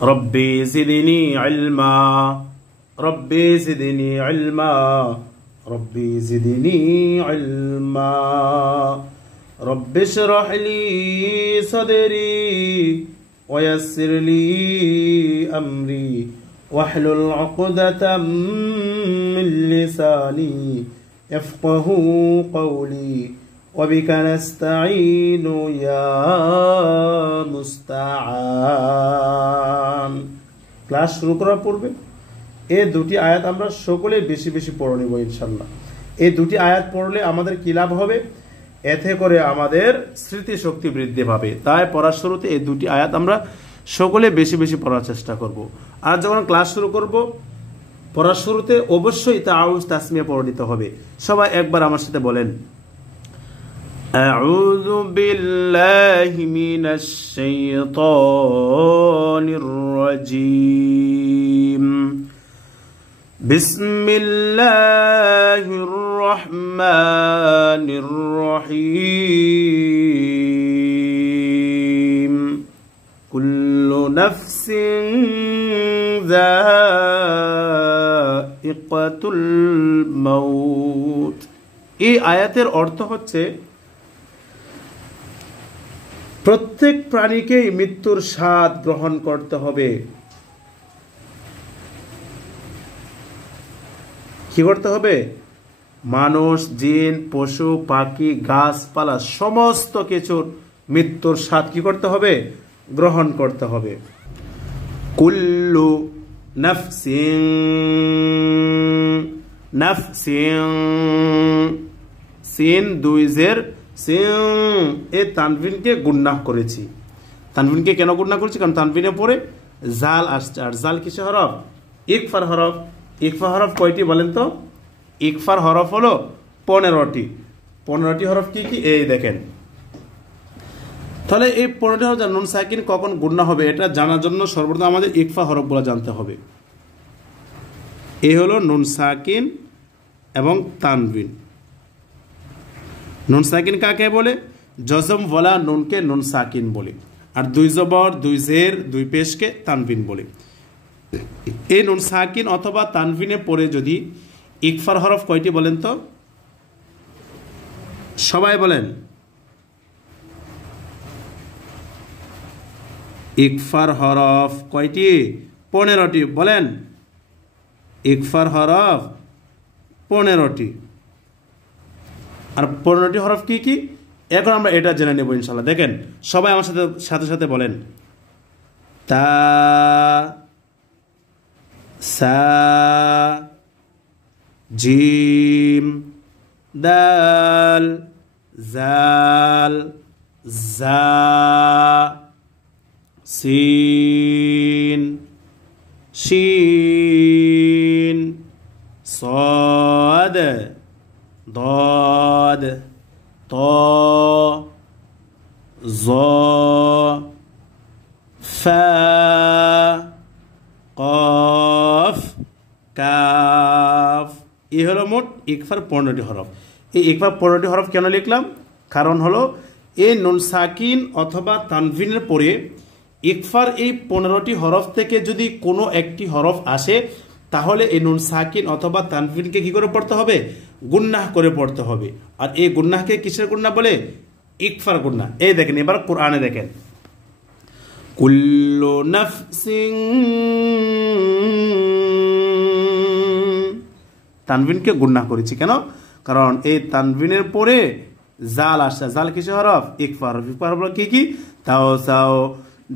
রব্বি জিদনি ইলমা, রব্বি জিদনি ইলমা, রব্বি জিদনি ইলমা, রব্বি ইশরাহ লি সাদরি ওয়ায়াসসির লি আমরি ওয়াহলুল উকদাতাম মিন লিসানি ইয়াফকাহু কওলি وبك نستعين يا মুস্তাআন। ক্লাস শুরু করার পূর্বে এই দুটি আয়াত আমরা সকলে বেশি বেশি পড়ে নিব ইনশাআল্লাহ। এই দুটি আয়াত পড়লে আমাদের কি লাভ হবে? এতে করে আমাদের স্মৃতি শক্তি বৃদ্ধি পাবে। তাই পড়ার শুরুতে এই দুটি আয়াত আমরা সকলে বেশি বেশি পড়ার চেষ্টা করব। আর যখন ক্লাস শুরু করব পড়ার শুরুতে অবশ্যই তাআউযু তাসমিয়া পড়ে নিতে হবে। সবাই একবার আমার সাথে বলেন, أعوذ بالله من الشيطان الرجيم بسم الله الرحمن الرحيم كل نفس ذائقة الموت। এই আয়াতের অর্থ হচ্ছে প্রত্যেক প্রাণীকেই মৃত্যুর স্বাদ গ্রহণ করতে হবে। কি করতে হবে? মানুষ, জিন, পশু, পাখি, গাছপালা সমস্ত কিছুর মৃত্যুর স্বাদ কি করতে হবে? গ্রহণ করতে হবে। কুল্লু নাফসিন, নাফসিন, সিন দুই জের সিন, এ তানভিনকে গুন্নাহ করেছি। তানভিনকে কেন গুন্নাহ করেছি? কারণ তানভিনের পরে জাল আসছে, আর জাল কিসে হরফ? ইকফার হরফ। ইকফা হরফ কয়টি বলেন তো? ইকফার হরফ হলো 15টি। 15টি হরফ কি কি? এই দেখেন। তাহলে এই 15টি হরফ নুন সাকিন কখন গুন্নাহ হবে এটা জানার জন্য সর্বপ্রথম আমাদের ইকফা হরফগুলো জানতে হবে। এই হলো নুন সাকিন এবং তানভিন। নুন সাকিন কাকে বলে? জজম ওয়ালা নুনকে নুন সাকিন বলে, আর দুই জবর, দুই জের, দুই পেশকে তানভিন বলে। এই নুন সাকিন অথবা তানভিনে পড়ে যদি ইকফার হরফ কয়টি বলেন তো? সবাই বলেন। ইকফার হরফ কয়টি? 15টি। বলেন। ইকফার হরফ 15টি। আর 15টি হরফ কি কি? এখন আমরা এটা জেনে নেব ইনশাআল্লাহ। দেখেন সবাই আমার সাথে সাথে সাথে বলেন, তা, সা, জিম, দাল, জাল, জা, সিন, শিন, صاد ضاد طا ظا فا قاف কাফ। এই হলো মোট ইকফার 15টি হরফ। এই ইকফার 15টি হরফ কেন লিখলাম? কারণ হলো এই নুন সাকিন অথবা তানভিনের পরে ইকফার এই 15টি হরফ থেকে যদি কোনো একটি হরফ আসে তাহলে এই নুন সাকিন অথবা তানভিনকে কি করে পড়তে হবে? গুন্নাহ করে পড়তে হবে। আর এই গুন্নাহকে কিসের গুন্নাহ বলে? ইকফার গুন্নাহ। এই দেখেন, এবার কোরআনে দেখেন, কুল্লু নাফসিন, তানভিনকে গুন্নাহ করেছি কেন? কারণ এই তানভিনের পরে জাল আসছে। জাল কিসের হরফ? ইকফার। ইকফার হরফ কি কি? তাও সাও,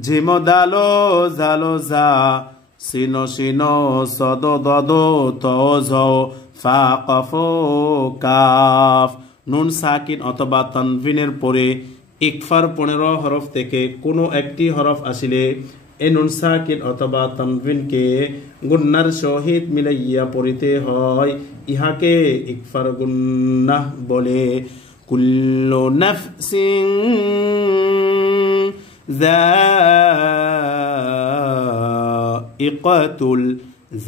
জিমো দালো, জালো জা, সিনো সিনো, সদো দদো, তো ঝো, ফা কফো কাফ। নুন সাকিন অথবা তানভিনের পরে ইকফার 15 হরফ থেকে কোনো একটি হরফ আসিলে এই নুন সাকিন অথবা তানভিনকে গুন্নার সহিত মিলাইয়া পড়িতে হয়। ইহাকে ইকফার গুন্নাহ বলে। কুল্লু নাফসিন যায়িকাতুল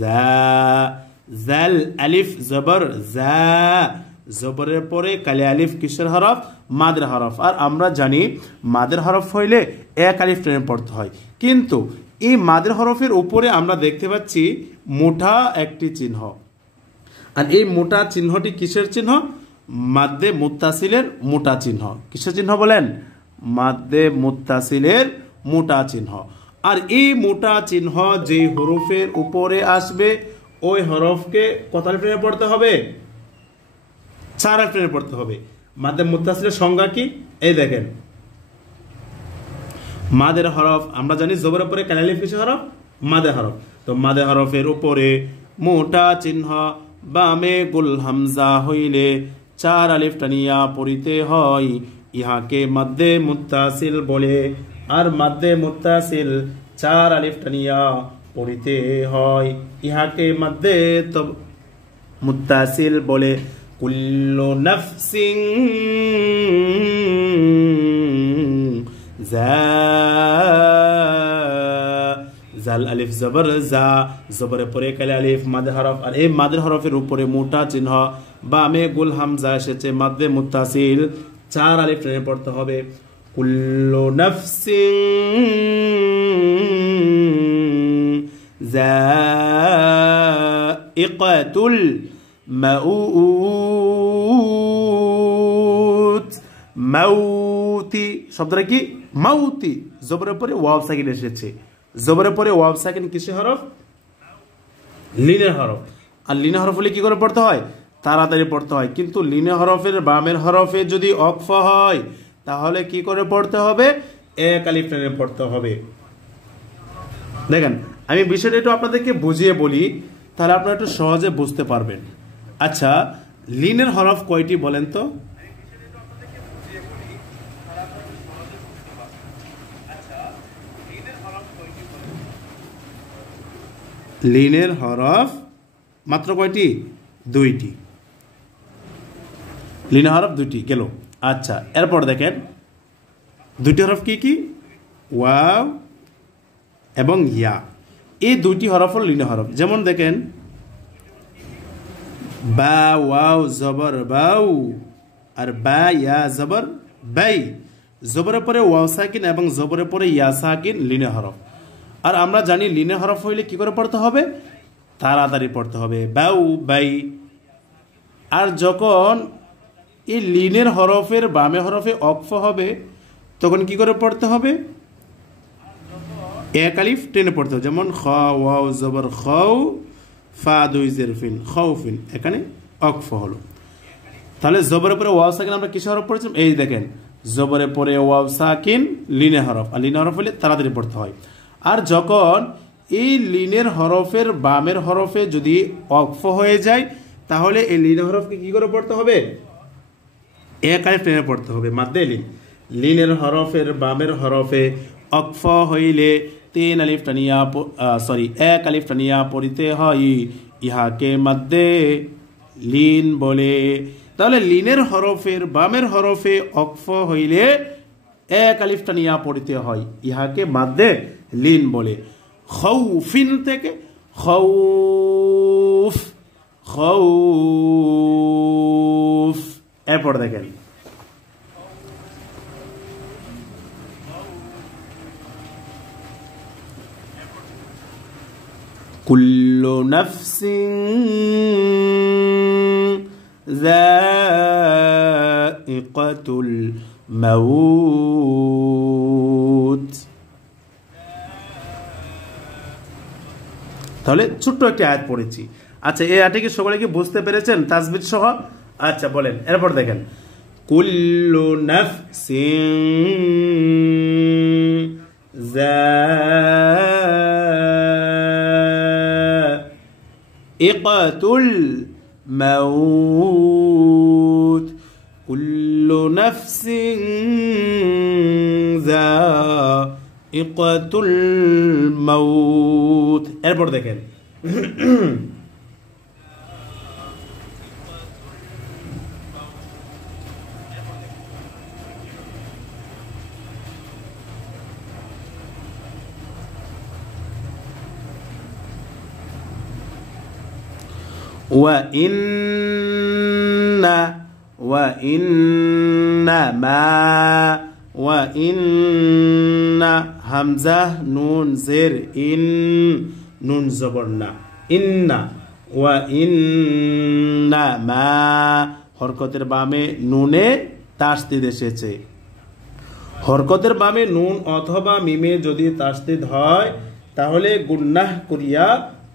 জাল, আলিফ জবর যা, জবরের পরে কালি আলিফ কিসের হরফ? মাদের হরফ। আর আমরা জানি মাদের হরফ হইলে এক আলিফ টেনে পড়তে হয়, কিন্তু এই মাদের হরফের উপরে আমরা দেখতে পাচ্ছি মোটা একটি চিহ্ন, আর এই মোটা চিহ্নটি কিসের চিহ্ন? মাদ্দে মুত্তাসিলের মোটা চিহ্ন। কিসের চিহ্ন বলেন? মাদ্দে মুত্তাসিলের মোটা চিহ্ন। আর এই মোটা চিহ্ন যে হরফের উপরে আসবে ওই হরফকে কত আলিফ টেনে পড়তে হবে? 4 আলিফ টেনে পড়তে হবে। মাদ্দে মুত্তাসিলের সংজ্ঞা কি? এই দেখেন, মাদের হরফ আমরা জানি জবরের পরে কাল আলিফ কিসের হরফ? মাদে হরফ। তো মাদে হরফের উপরে মোটা চিহ্ন বামে গুল হামজা হইলে 4 আলিফ টানিয়া পড়িতে হয়, ইহাকে মাদ্দে মুত্তাসিল বলে। আর মাদ্দে মুত্তাসিল 4 আলিফ টানিয়া পড়িতে হয়, ইহাকে মাদ্দে মুত্তাসিল বলে। কুল্লু নাফসিন জাল আলিফ জবর জা, জবরের পরে কালে আলিফ মাদ হরফ। আর এই মাদের হরফের উপরে মোটা চিহ্ন বামে গুল হামজা এসেছে, মাদ্দে মুত্তাসিল 4 আলিফ টেনে পড়তে হবে। কুল্লু নাফসিন যায়িকাতুল মাউত। মাউতি শব্দটা কি? মাউতি। জবরের পরে ওয়াও সাকিন এসেছে। জবরের পরে ওয়াও সাকিন কিসের হরফ? লিনের হরফ। আর লিনের হরফ হলে কি করে পড়তে হয়? তাড়াতাড়ি পড়তে হয়। কিন্তু লিনের হরফের বামের হরফে যদি অক্ফ হয় তাহলে কি করে পড়তে হবে? 1 আলিফ টেনে পড়তে হবে। দেখেন, আমি বিষয়টা একটু আপনাদেরকে বুঝিয়ে বলি, তাহলে আপনারা একটু সহজে বুঝতে পারবেন। আচ্ছা, লিনের হরফ কয়টি বলেন তো? লিনের হরফ মাত্র কয়টি? 2টি। লিনের হরফ 2টি গেল। আচ্ছা, এরপর দেখেন 2টি হরফ কি কি? ওয়াও এবং ইয়া। এই 2টি হরফ হল লিনের হরফ। যেমন দেখেন, বা ওয়াও জবর বাউ, আর বা ইয়া জবর বাই। জবরের পরে ওয়াও সাকিন এবং জবরের পরে ইয়া সাকিন লিনের হরফ। আর আমরা জানি লিনের হরফ হইলে কি করে পড়তে হবে? তাড়াতাড়ি পড়তে হবে, বাউ বাই। আর যখন এই লিনের হরফের বামে হরফে অক্ফ হবে তখন কি করে পড়তে হবে? 1 আলিফ টেনে পড়তে হবে। যেমন খ ওয়াও জবর খাও, ফা 2 জের ফিন, খাউফিন, এখানে অক্ফ হলো। তাহলে জবরের পরে ওয়াও সাকিন আমরা কিসের হরফ পড়েছিলাম? এই দেখেন, জবরের পরে ওয়াও সাকিন লিনের হরফ। আর লিনের হরফ হলে তাড়াতাড়ি পড়তে হয়। আর যখন এই লিনের হরফের বামের হরফে যদি অক্ফ হয়ে যায় তাহলে এই লিনের হরফকে কি করে পড়তে হবে? 1 আলিফ টেনে পড়তে হবে, মাদ্দে লিন। লিনের হরফের বামের হরফে অক্ফ হইলে 1 আলিফ টানিয়া পড়িতে হয়, ইহাকে মাদ্দে লিন বলে। তাহলে লিনের হরফের বামের হরফে অক্ফ হইলে 1 আলিফ টানিয়া পড়িতে হয়, ইহাকে মাদ্দে লিন বলে। খাউফিন থেকে খাউফ, খাউফ। এরপর দেখেন, কুল্লু নাফসিন যায়িকাতুল মাউত। তাহলে ছোট্ট একটি আয়াত পড়েছি। আচ্ছা, এই আয়াতটি কি সকলে কি বুঝতে পেরেছেন তাজবিদ সহ? আচ্ছা বলেন। এরপর দেখেন, কুল্লু নাফসিন যায়িকাতুল মাউত। কুল্লু নাফসিন যায়িকাতুল মাউত। এরপর দেখেন, وإن হামজা নুন জের ইন নুন জবর না ইন্না ওয়া ইন্না মা হরকতের বামে নুনে তাসদিদ এসেছে হরকতের বামে নুন অথবা মিমে যদি তাসদিদ হয় তাহলে গুন্নাহ করিয়া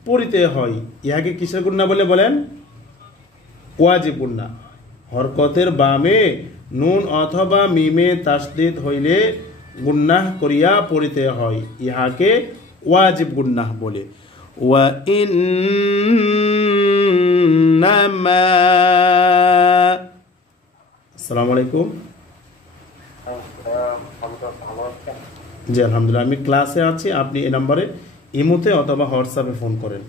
পড়িতে হয় ইহাকে কিসের গুন্নাহ বলে বলেন ওয়াজিব গুন্নাহ হরকতের বামে নুন অথবা মিমে তাসদিদ হইলে গুন্নাহ করিয়া পড়িতে হয় ইহাকে ওয়াজিব গুন্নাহ বলে ওয়া ইন্নামা আসসালামু আলাইকুম জি আলহামদুলিল্লাহ আমি ক্লাসে আছি আপনি এই নম্বরে ইমোতে অথবা হোয়াটসঅ্যাপে ফোন করেন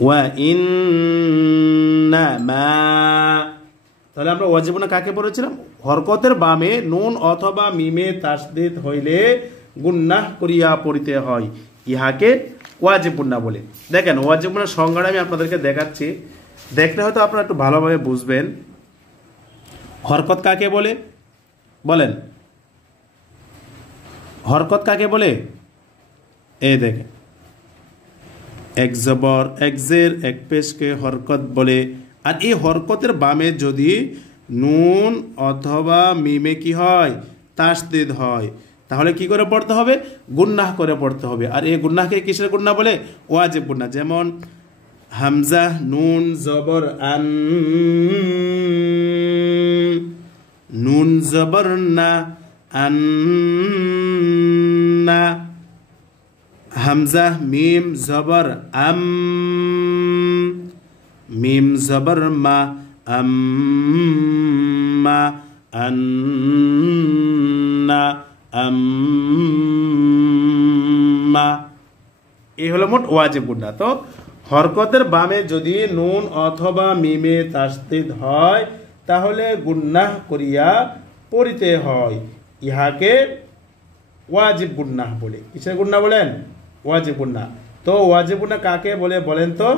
ওয়া ইন্নামা তাহলে আমরা ওয়াজিব গুন্নাহ কাকে পড়েছিলাম হরকতের বামে নুন অথবা মিমে তাসদিদ হইলে গুন্নাহ করিয়া পড়িতে হয় ইহাকে ওয়াজিব গুন্নাহ বলে দেখেন ওয়াজিব গুন্নাহর সংজ্ঞাটা আমি আপনাদেরকে দেখাচ্ছি দেখলে হয়তো আপনারা একটু ভালোভাবে বুঝবেন হরকত কাকে বলে বলেন হরকত কাকে বলে এই দেখেন এক জবর এক জের এক পেশকে হরকত বলে আর এই হরকতের বামে যদি নুন অথবা মিমে কি হয় তাসদিদ হয় তাহলে কি করে পড়তে হবে গুন্নাহ করে পড়তে হবে আর এই গুন্নাহকে কিসের গুন্নাহ বলে ওয়াজিব গুন্নাহ যেমন হামজা নুন জবর আন নুন জবর না আন্না হামজা মিম জবর আম মিম জবর মা আম্মা আন্না আম্মা এই হলো মোট ওয়াজিব গুন্নাহ তো হরকতের বামে যদি নুন অথবা মিমে তাসদিদ হয় তাহলে গুন্নাহ করিয়া পড়িতে হয় ইহাকে ওয়াজিব গুন্নাহ বলে কিসের গুন্নাহ বলেন ওয়াজিব গুন্নাহ তো ওয়াজিব গুন্নাহ কাকে বলে বলেন তো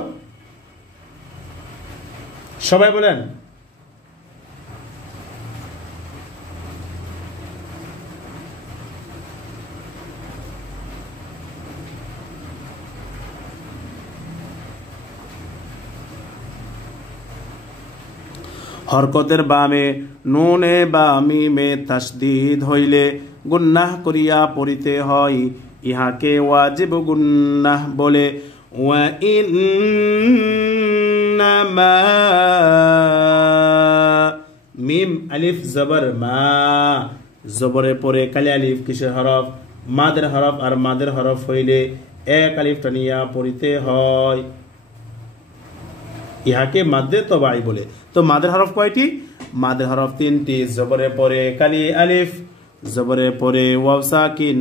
সবাই বলেন হরকতের বামে নুনে বা মিমে তাসদিদ হইলে গুন্নাহ করিয়া পড়িতে হয় ইহাকে ওয়াজিব গুন্নাহ বলে ওয়া ইন্নামা মিম আলিফ জবর মা জবরে পরে কালি আলিফ কিসের হরফ মাদের হরফ আর মাদের হরফ হইলে এক আলিফ টানিয়া পড়িতে হয় ইহাকে মাদ্দে তবাই বলে তো মাদের হরফ কয়টি মাদের হরফ তিনটি জবরে পরে কালি আলিফ জবরে পরে ওয়াও সাকিন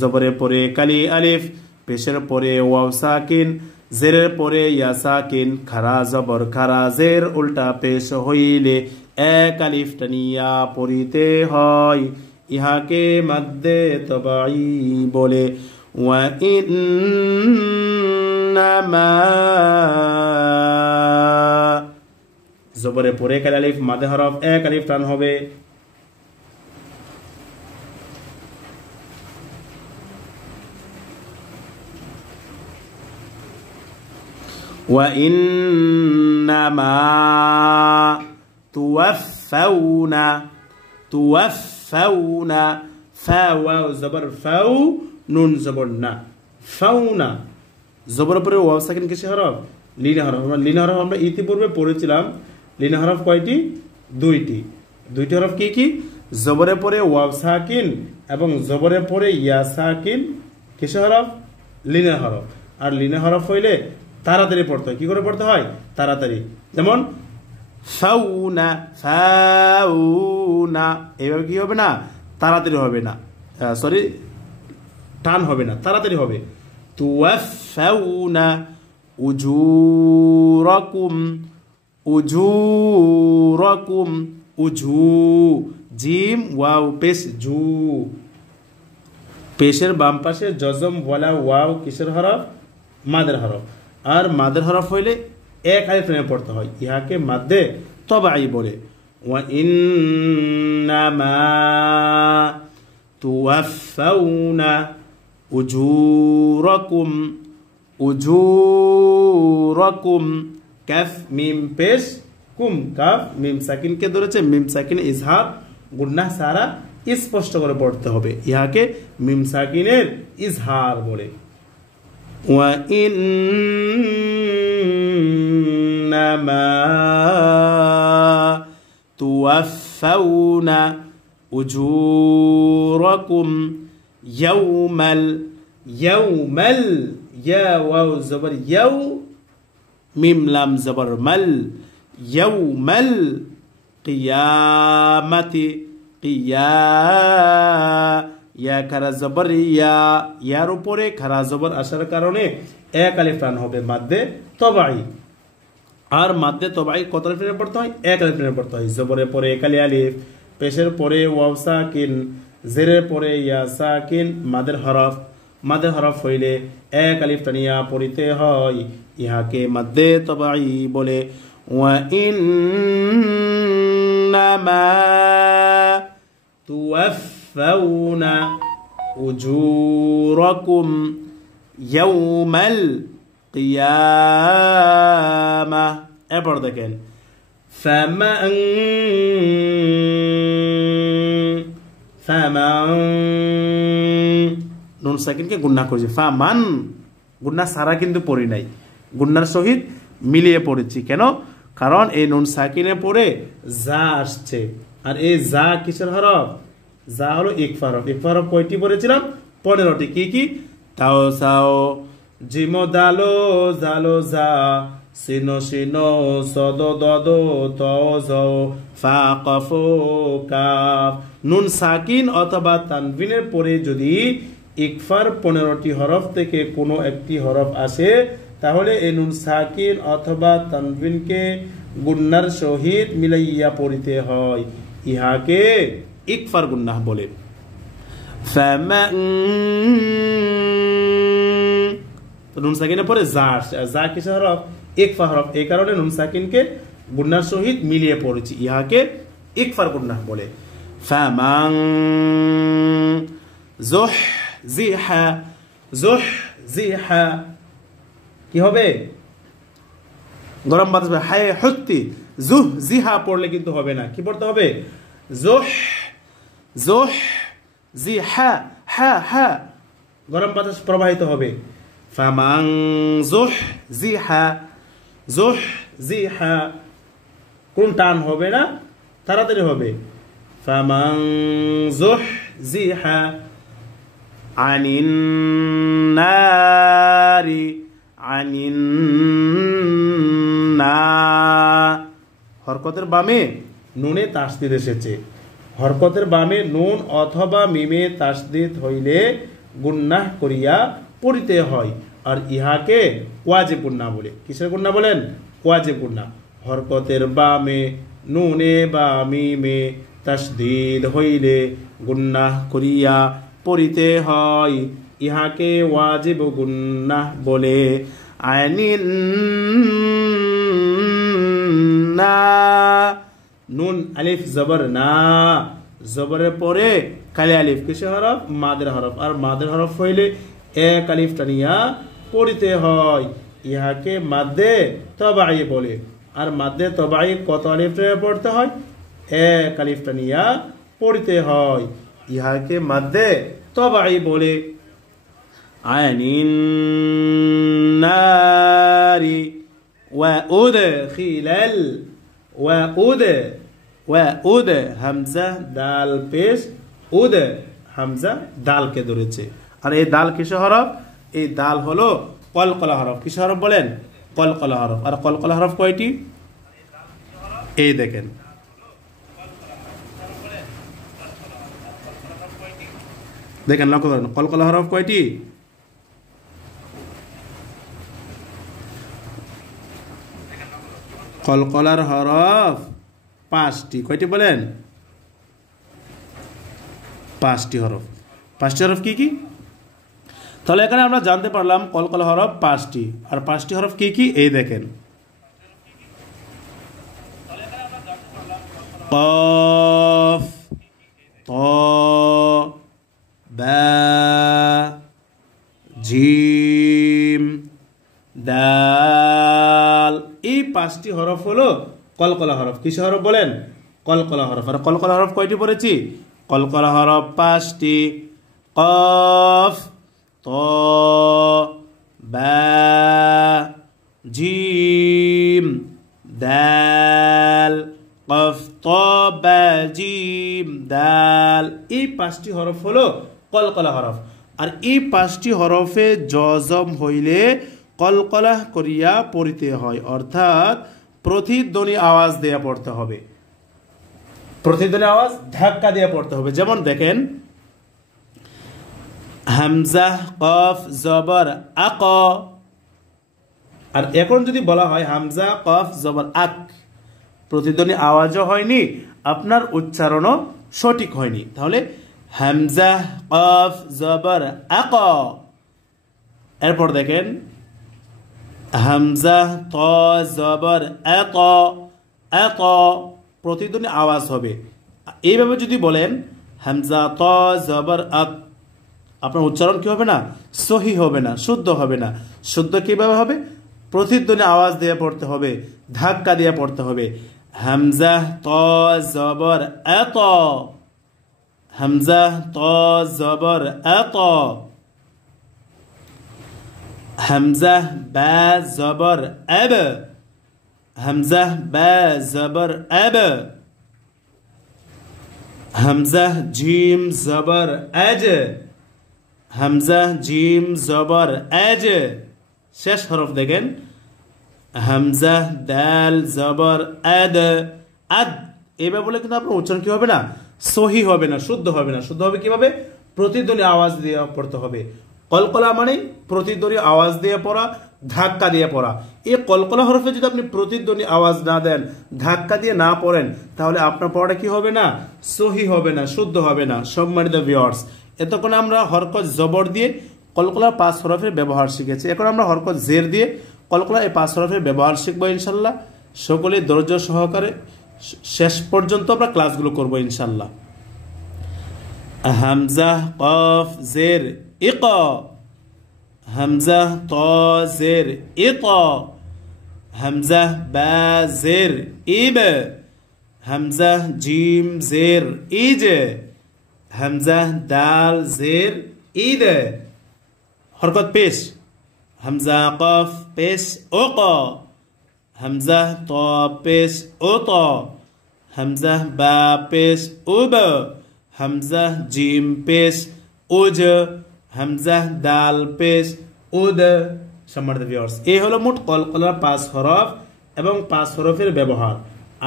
জবরে পরে কালি আলিফ পেশের পরে ওয়াও সাকিন জেরের পরে ইয়া সাকিন খারা জবর খারা জের উল্টা পেশ হইলে এক আলিফ টানিয়া পড়িতে হয় ইহাকে মাদ্দে তবাই বলে ওয়া ইন্নামা জবরে পরে কালি আলিফ মাদে হরফ এক আলিফ টান হবে ওয়া ইন্নামা তুওয়াফাউনা তুওয়াফাউনা ফা ওয়াও জবর ফাউ নুন জবর না ফাউনা জবর পরে ওয়াও সাকিন কিসের হরফ লিনা হরফ লিনা হরফ আমরা ইতিপূর্বে পড়েছিলাম লিনা হরফ কয়টি দুইটি হরফ কি কি জবরে পরে ওয়াও সাকিন এবং জবরে পরে ইয়া সাকিন কিসের হরফ লিনা হরফ আর লিনা হরফ হইলে তাড়াতাড়ি পড়তে হয় কি করে পড়তে হয় তাড়াতাড়ি যেমন ফাউনা ফাউনা এইভাবে কি হবে না তাড়াতাড়ি হবে না সরি টান হবে না তাড়াতাড়ি হবে তুওয়াফাউনা উজুরাকুম উজুরাকুম উজু জিম ওয়াও পেশ জু পেশের বাম পাশে জজম ওয়ালা ওয়াও কিসের হরফ মাদের হরফ আর মাদের হরফ হইলে এক আলিফ টেনে পড়তে হয় ইহাকে মাদ্দে তবাই বলে ওয়া ইন্নামা তুওয়াফাউনা উজুরাকুম উজুরাকুম কাফ মিম পেশ কুম কাফ মিম সাকিন কে ধরেছে মিম সাকিন ইজহার গুন্নাহ সারা স্পষ্ট করে পড়তে হবে ইহাকে মিম সাকিনের ইজহার বলে ওয়া ইন্নামা তুওয়াফাউনা উজুরাকুম ইয়াউমাল ইয়াউমাল ইয়া ওয়াও জবর ইয়াউ মিম লাম জবর মাল ইয়াউমাল কিয়ামতি কিয়া ইয়া খারা জবর ইয়া ইয়ার উপরে খারা জবর আসার কারণে এক আলিফ টান হবে মাদ্দে তবাই আর মাদ্দে তবাই কত আলিফ টানে পড়তে হয় এক আলিফ টানে পড়তে হয় জবরের পরে এক আলিফ পেশের পরে ওয়াও সাকিন জেরের পরে ইয়া সাকিন মাদের হরফ হইলে এক আলিফ টানিয়া পড়িতে হয় ইহাকে মাদ্দে তবাই বলে ওয়া ইন্নামা তুওয়াফাউনা উজুরাকুম ইয়াউমাল কিয়ামা এরপর দেখেন ফামান নুন সাকিনকে গুন্না করেছি ফামান গুন্না সারা কিন্তু পড়ি নাই গুন্নার সহিত মিলিয়ে পড়েছি কেন কারণ এই নুন সাকিনে পড়ে যা আসছে আর এই যা কিসের হরফ যা হলো ইকফা হরফ কয়টি পড়েছিলাম 15টি কি কি তাও সাও জিমো দালো জালো যা সিনো সিনো সদো দদো তও জও ফা কফ কাফ নুন সাকিন অথবা তানবিনের পরে যদি ইকফার 15টি হরফ থেকে কোনো একটি হরফ আসে তাহলে এই নুন সাকিন অথবা তানবিনকে গুন্নার সহিত মিলাইয়া পড়িতে হয় ইহাকে ইকফার গুন্নাহ বলে নুন সাকিনের পরে যা কিসের হরফ ইকফা হরফ এই কারণে নুন সাকিনকে গুন্নার সহিত মিলিয়ে পড়েছি ইহাকে ইকফার গুন্নাহ বলে ফামান যুহজিহা কি হবে গরম বাতাস হায় হত্তি যুহজিহা পড়লে কিন্তু হবে না কি পড়তে হবে যুহজিহা হা হা গরম বাতাস প্রবাহিত হবে ফামান যুহজিহা কোন টান হবে না তাড়াতাড়ি হবে ফামান যুহজিহা আনিন নারি হরকতের বামে নুনে তাসদিদ এসেছে হরকতের বামে নুন অথবা মিমে তাসদিদ হইলে গুন্নাহ করিয়া পড়িতে হয় আর ইহাকে ওয়াজিব গুন্নাহ বলে কিসের গুন্নাহ বলেন ওয়াজিব গুন্নাহ হরকতের বামে নুনে বা মিমে তাসদিদ হইলে গুন্নাহ করিয়া পড়িতে হয় ইহাকে ওয়াজিব গুন্নাহ বলে আইনিন না নুন আলিফ জবর না জবরের পরে কালি আলিফ কিসের হরফ মাদের হরফ আর মাদের হরফ হইলে এক আলিফ টানিয়া পড়িতে হয় ইহাকে মাদ্দে তবাই বলে আর মাদ্দে তবাই কত আলিফ টানিয়া পড়তে হয় এক আলিফ টানিয়া পড়িতে হয় ইহাকে মাদ্দে তবাই বলে আইনিন নারি وأدخل وأد হামজা দাল পেশ উদ হামজা দালকে ধরেছে আর এই দাল কিসের হরফ এই দাল হলো কলকলা হরফ কিসের হরফ বলেন কলকলা হরফ আর কলকলা হরফ কয়টি এই দেখেন লক্ষ্য করেন কলকলা হরফ কয়টি কলকলার হরফ 5টি কয়টি বলেন 5টি হরফ 5টি হরফ কি কি তাহলে এখানে আমরা জানতে পারলাম কলকলা হরফ 5টি আর 5টি হরফ কি কি এই দেখেন কফ ত বা জিম দাল। এই 5টি হরফ হলো কলকলা হরফ। কিস হরফ বলেন? কলকলা হরফ। আর কলকলা হরফ কয়টি পড়েছি? কলকলা হরফ 5টি। কফ ত বা জিম দাল। কফ ত বা জিম দাল। এই 5টি হরফ হলো কলকলা হরফ। আর এই 5টি হরফে জজম হইলে কলকলা করিয়া পড়িতে হয়, অর্থাৎ প্রতিধ্বনি আওয়াজ দেয়া পড়তে হবে। প্রতিধ্বনি আওয়াজ ধাক্কা দিয়ে পড়তে হবে। যেমন দেখেন, হামজা কফ জবর আক। আর এখন যদি বলা হয় হামজা কফ জবর আক, প্রতিধ্বনি আওয়াজও হয়নি, আপনার উচ্চারণও সঠিক হয়নি। তাহলে হামজা কফ জবর আক। এরপর দেখেন হামজা ত জবর আক, আক, প্রতিধ্বনি আওয়াজ হবে। এইভাবে যদি বলেন হামজা ত জবর আক, আপনার উচ্চারণ কি হবে না? সহি হবে না, শুদ্ধ হবে না। শুদ্ধ কিভাবে হবে? প্রতিধ্বনি আওয়াজ দিয়ে পড়তে হবে, ধাক্কা দিয়ে পড়তে হবে। হামজা ত জবর আত, হামজা ত জবর আত। হামজা বা জবর আব, হামজা বা জবর আব। হামজা জিম জবর আজ, হামজা জিম জবর আজ। শেষ হরফ দেখেন হামজা দাল জবর আদ, আদ। এইভাবে বলে কিন্তু আপনার উচ্চারণ কি হবে না? সহি হবে না, শুদ্ধ হবে না। শুদ্ধ হবে কিভাবে? প্রতিধ্বনি আওয়াজ দিয়ে পড়তে হবে। কলকলা মানে প্রতিধ্বনি আওয়াজ দিয়ে পড়া, ধাক্কা দিয়ে পড়া। এই কলকলা হরফে যদি আপনি প্রতিধ্বনি আওয়াজ না দেন, ধাক্কা দিয়ে না পড়েন, তাহলে আপনার পড়াটা কি হবে না? সহি হবে না, শুদ্ধ হবে না। সম্মানিত ভিউয়ার্স, এতক্ষণ আমরা হরকত জবর দিয়ে কলকলার 5 হরফের ব্যবহার শিখেছি। এখন আমরা হরকত জের দিয়ে কলকলার এই 5 হরফের ব্যবহার শিখবো ইনশাল্লাহ। সকলে ধৈর্য সহকারে শেষ পর্যন্ত আমরা ক্লাসগুলো করবো ইনশাল্লাহ। হামজা কফ জের ইক, হামজা ত জের ইত, হামজা বা জের ইব, হামজা জিম জের ইজ, হামজা দাল জের ঈদ। হরকত পেশ হামজা কফ পেশ ওক, হামজা ত পেশ ওত, হামজা বা পেশ উব, হামজা জিম পেশ উজ, হামজা দাল পেশ উদ। সম্মানিত ভিউয়ার্স, এই হলো মোট কলকলার 5 হরফ এবং 5 হরফের ব্যবহার।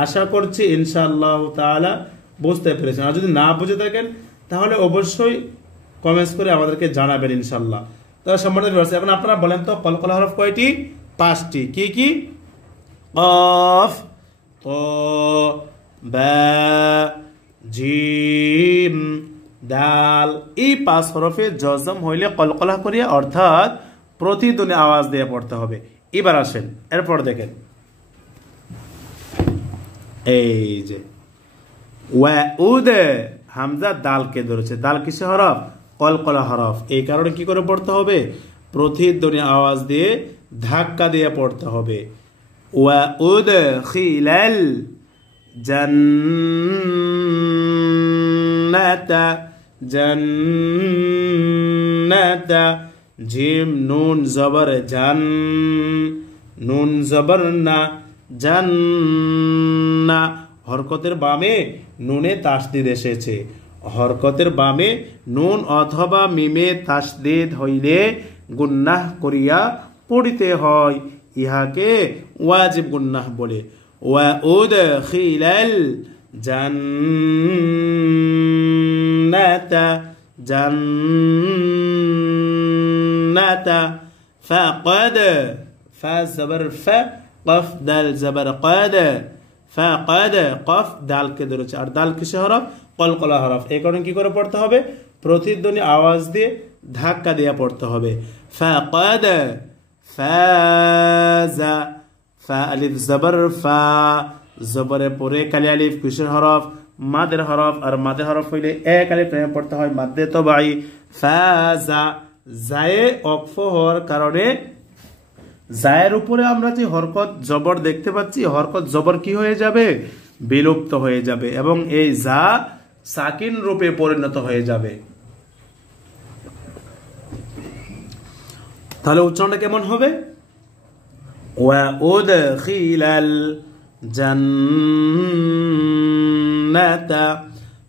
আশা করছি ইনশাআল্লাহ তাআলা বুঝতে পেরেছেন। আর যদি না বুঝে থাকেন তাহলে অবশ্যই কমেন্টস করে আমাদেরকে জানাবেন ইনশাআল্লাহ। তো সম্মানিত ভিউয়ার্স, এখন আপনারা বলেন তো কলকলা হরফ কয়টি? 5টি। কি কি? কফ, ত, বা, জিম, দাল। এই 5 হরফে জজম হইলে কলকলা করিয়া, অর্থাৎ প্রতিধ্বনি আওয়াজ দিয়ে পড়তে হবে। এবার আসেন, এরপর দেখেন এই যে ওয়াউদ, হামজা দালকে ধরেছে। দাল কিসে হরফ? কলকলা হরফ। এই কারণে কি করে পড়তে হবে? প্রতিধ্বনি আওয়াজ দিয়ে ধাক্কা দিয়ে পড়তে হবে। ওয়াউদ খিলাল জান্নাতা, জান্নাতা। জিম নুন জবর জান, নুন জবর না, জান্না। হরকতের বামে নুনে তাসদিদ এসেছে। হরকতের বামে নুন অথবা মিমে তাসদিদ হইলে গুন্নাহ করিয়া পড়িতে হয়। ইহাকে ওয়াজিব গুন্নাহ বলে। ওয়াউদ খিলাল জান্নাতা, জান্নাতা। ফাকাদ, ফা জবর ফা, কফ দাল জবর কাদ, ফাকাদ। কফ দালকে ধরেছে। আর দাল কিসে হরফ? কলকলা হরফ। এই কারণে কি করে পড়তে হবে? প্রতিধ্বনি আওয়াজ দিয়ে ধাক্কা দিয়ে পড়তে হবে। ফাকাদ, ফাজা, ফা আলিফ জবর ফা, জবরের পরে কালি আলিফ কিসের হরফ মাদের হরফ আর মাদের হরফ হইলে এক আলিফ টেনে পড়তে হয় মাদ্দে তবাই ফাজা জায়ে ওয়াকফ হওয়ার কারণে জায়ের উপরে আমরা যে হরকত জবর দেখতে পাচ্ছি হরকত জবর কি হয়ে যাবে বিলুপ্ত হয়ে যাবে এবং এই জা সাকিন রূপে পরিণত হয়ে যাবে তাহলে উচ্চারণটা কেমন হবে ওয়া উদখিলাল জান্নাতা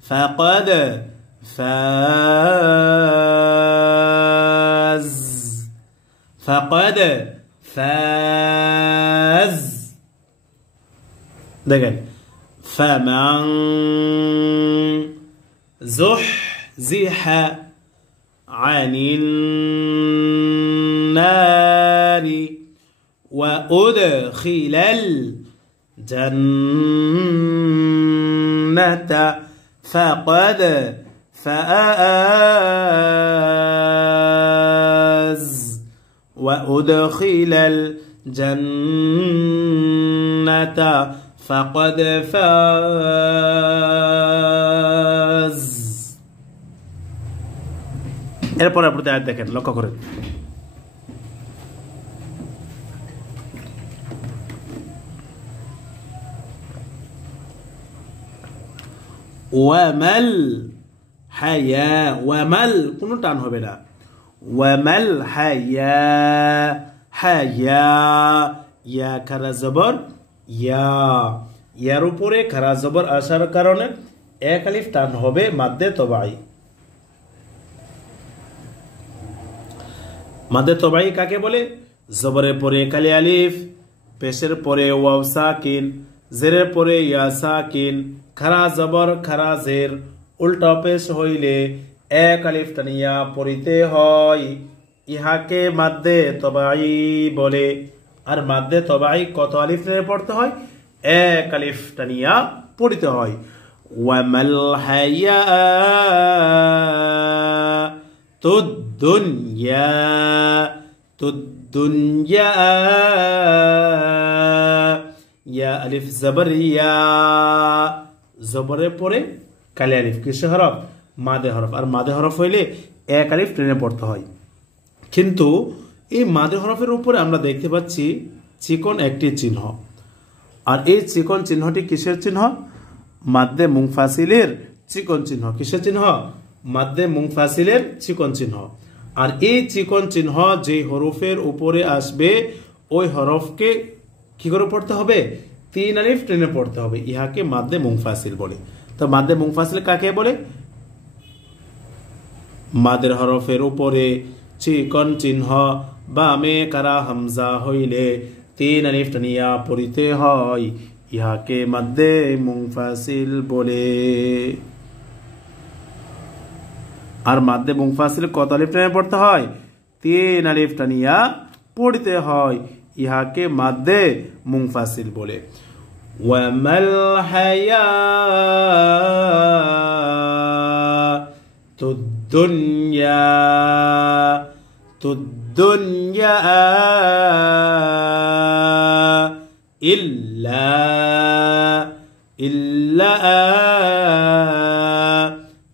ফাকাদ ফাজ ফাকাদ ফাজ দেখেন ফামান যুহজিহা আনিন নারি ওয়া উদখিলাল জান্নাতা ফাকাদ ফাজ وأدخل الجنة فقد فاز এরপর আপনি আয়াত দেখেন লক্ষ্য করেন ওয়ামাল হায়া ওয়ামাল কোনো টান হবে না ওয়ামাল হায়া হায়া ইয়া খারা জবর ইয়া ইয়ার উপরে খারা জবর আসার কারণে এক আলিফ টান হবে মাদ্দে তবাই মাদ্দে তবাই কাকে বলে জবরের পরে কালি আলিফ পেশের পরে ওয়াও সাকিন জেরের পরে ইয়া সাকিন খারা জবর খারা জের উল্টা পেশ হইলে এক আলিফ টানিয়া পড়িতে হয় ইহাকে মাদ্দে তবাই বলে আর মাদ্দে তবাই কত আলিফ টেনে পড়তে হয় এক আলিফ টানিয়া পড়িতে হয় ওয়ামাল হায়াতুদ দুনিয়া ইয়া আলিফ জবর ইয়া জবরের পরে কালি আলিফ কিসের হরফ মাদে হরফ আর মাদে হরফ হইলে এক আলিফ টেনে পড়তে হয় কিন্তু এই মাদে হরফের উপরে আমরা দেখতে পাচ্ছি চিকন একটি চিহ্ন আর এই চিকন চিহ্নটি কিসের চিহ্ন মাদ্দে মুনফাসিলের চিকন চিহ্ন কিসের চিহ্ন মাদ্দে মুনফাসিলের চিকন চিহ্ন আর এই চিকন চিহ্ন যে হরফের উপরে আসবে ওই হরফকে কি করে পড়তে হবে তিন আলিফ টেনে পড়তে হবে ইহাকে মাদ্দে মুনফাসিল বলে তো মাদ্দে মুনফাসিল কাকে বলে মাদের হরফের উপরে চিকন চিহ্ন বামে কারা হামজা হইলে তিন আলিফ টানিয়া পড়িতে হয় ইহাকে মাদ্দে মুনফাসিল বলে আর মাদ্দে মুনফাসিল কত আলিফ টানিয়া পড়তে হয় তিন আলিফ টানিয়া পড়িতে হয় ইহাকে মাদ্দে মুনফাসিল বলে ওয়ামাল হায়াতুদ দুনিয়া ইল্লা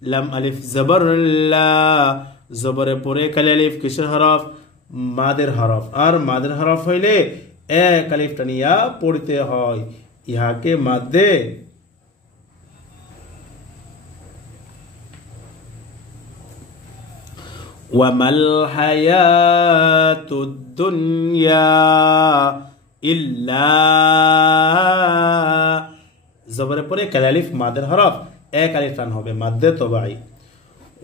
লাম আলিফ জবর লা জবরের পরে কালি আলিফ কিসের হরফ মাদের হরফ আর মাদের হরফ হইলে এক আলিফ টানিয়া পড়তে হয় ইহাকে মাদ্দে ওয়ামাল হায়াতুদ দুনিয়া ইল্লা জবরের পরে কালি আলিফ মাদের হরফ এক আলিফ টান হবে মাদ্দে তবাই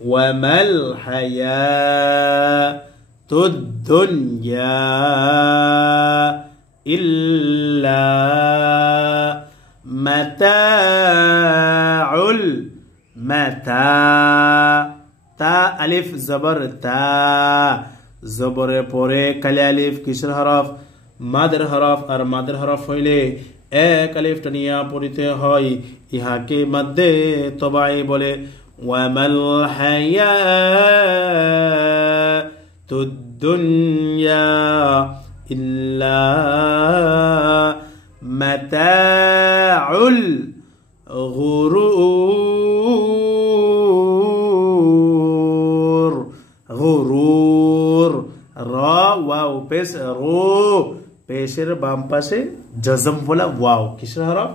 ওয়ামাল হায়াতুদ দুনিয়া ইল্লা মাতাউল মাতা তা আলিফ জবর তা জবরের পরে কালি আলিফ কিসের হরফ মাদের হরফ আর মাদের হরফ হইলে এক আলিফ টানিয়া পড়িতে হয় ইহাকে মাদ্দে তবাই বলে ওয়ামাল হায়াতুদ দুনিয়া ইল্লা মাতাউল গুরুর গুরুর র ওয়াও পেশ রো পেশের বাম পাশে জজম বলা ওয়াও কিসের হরফ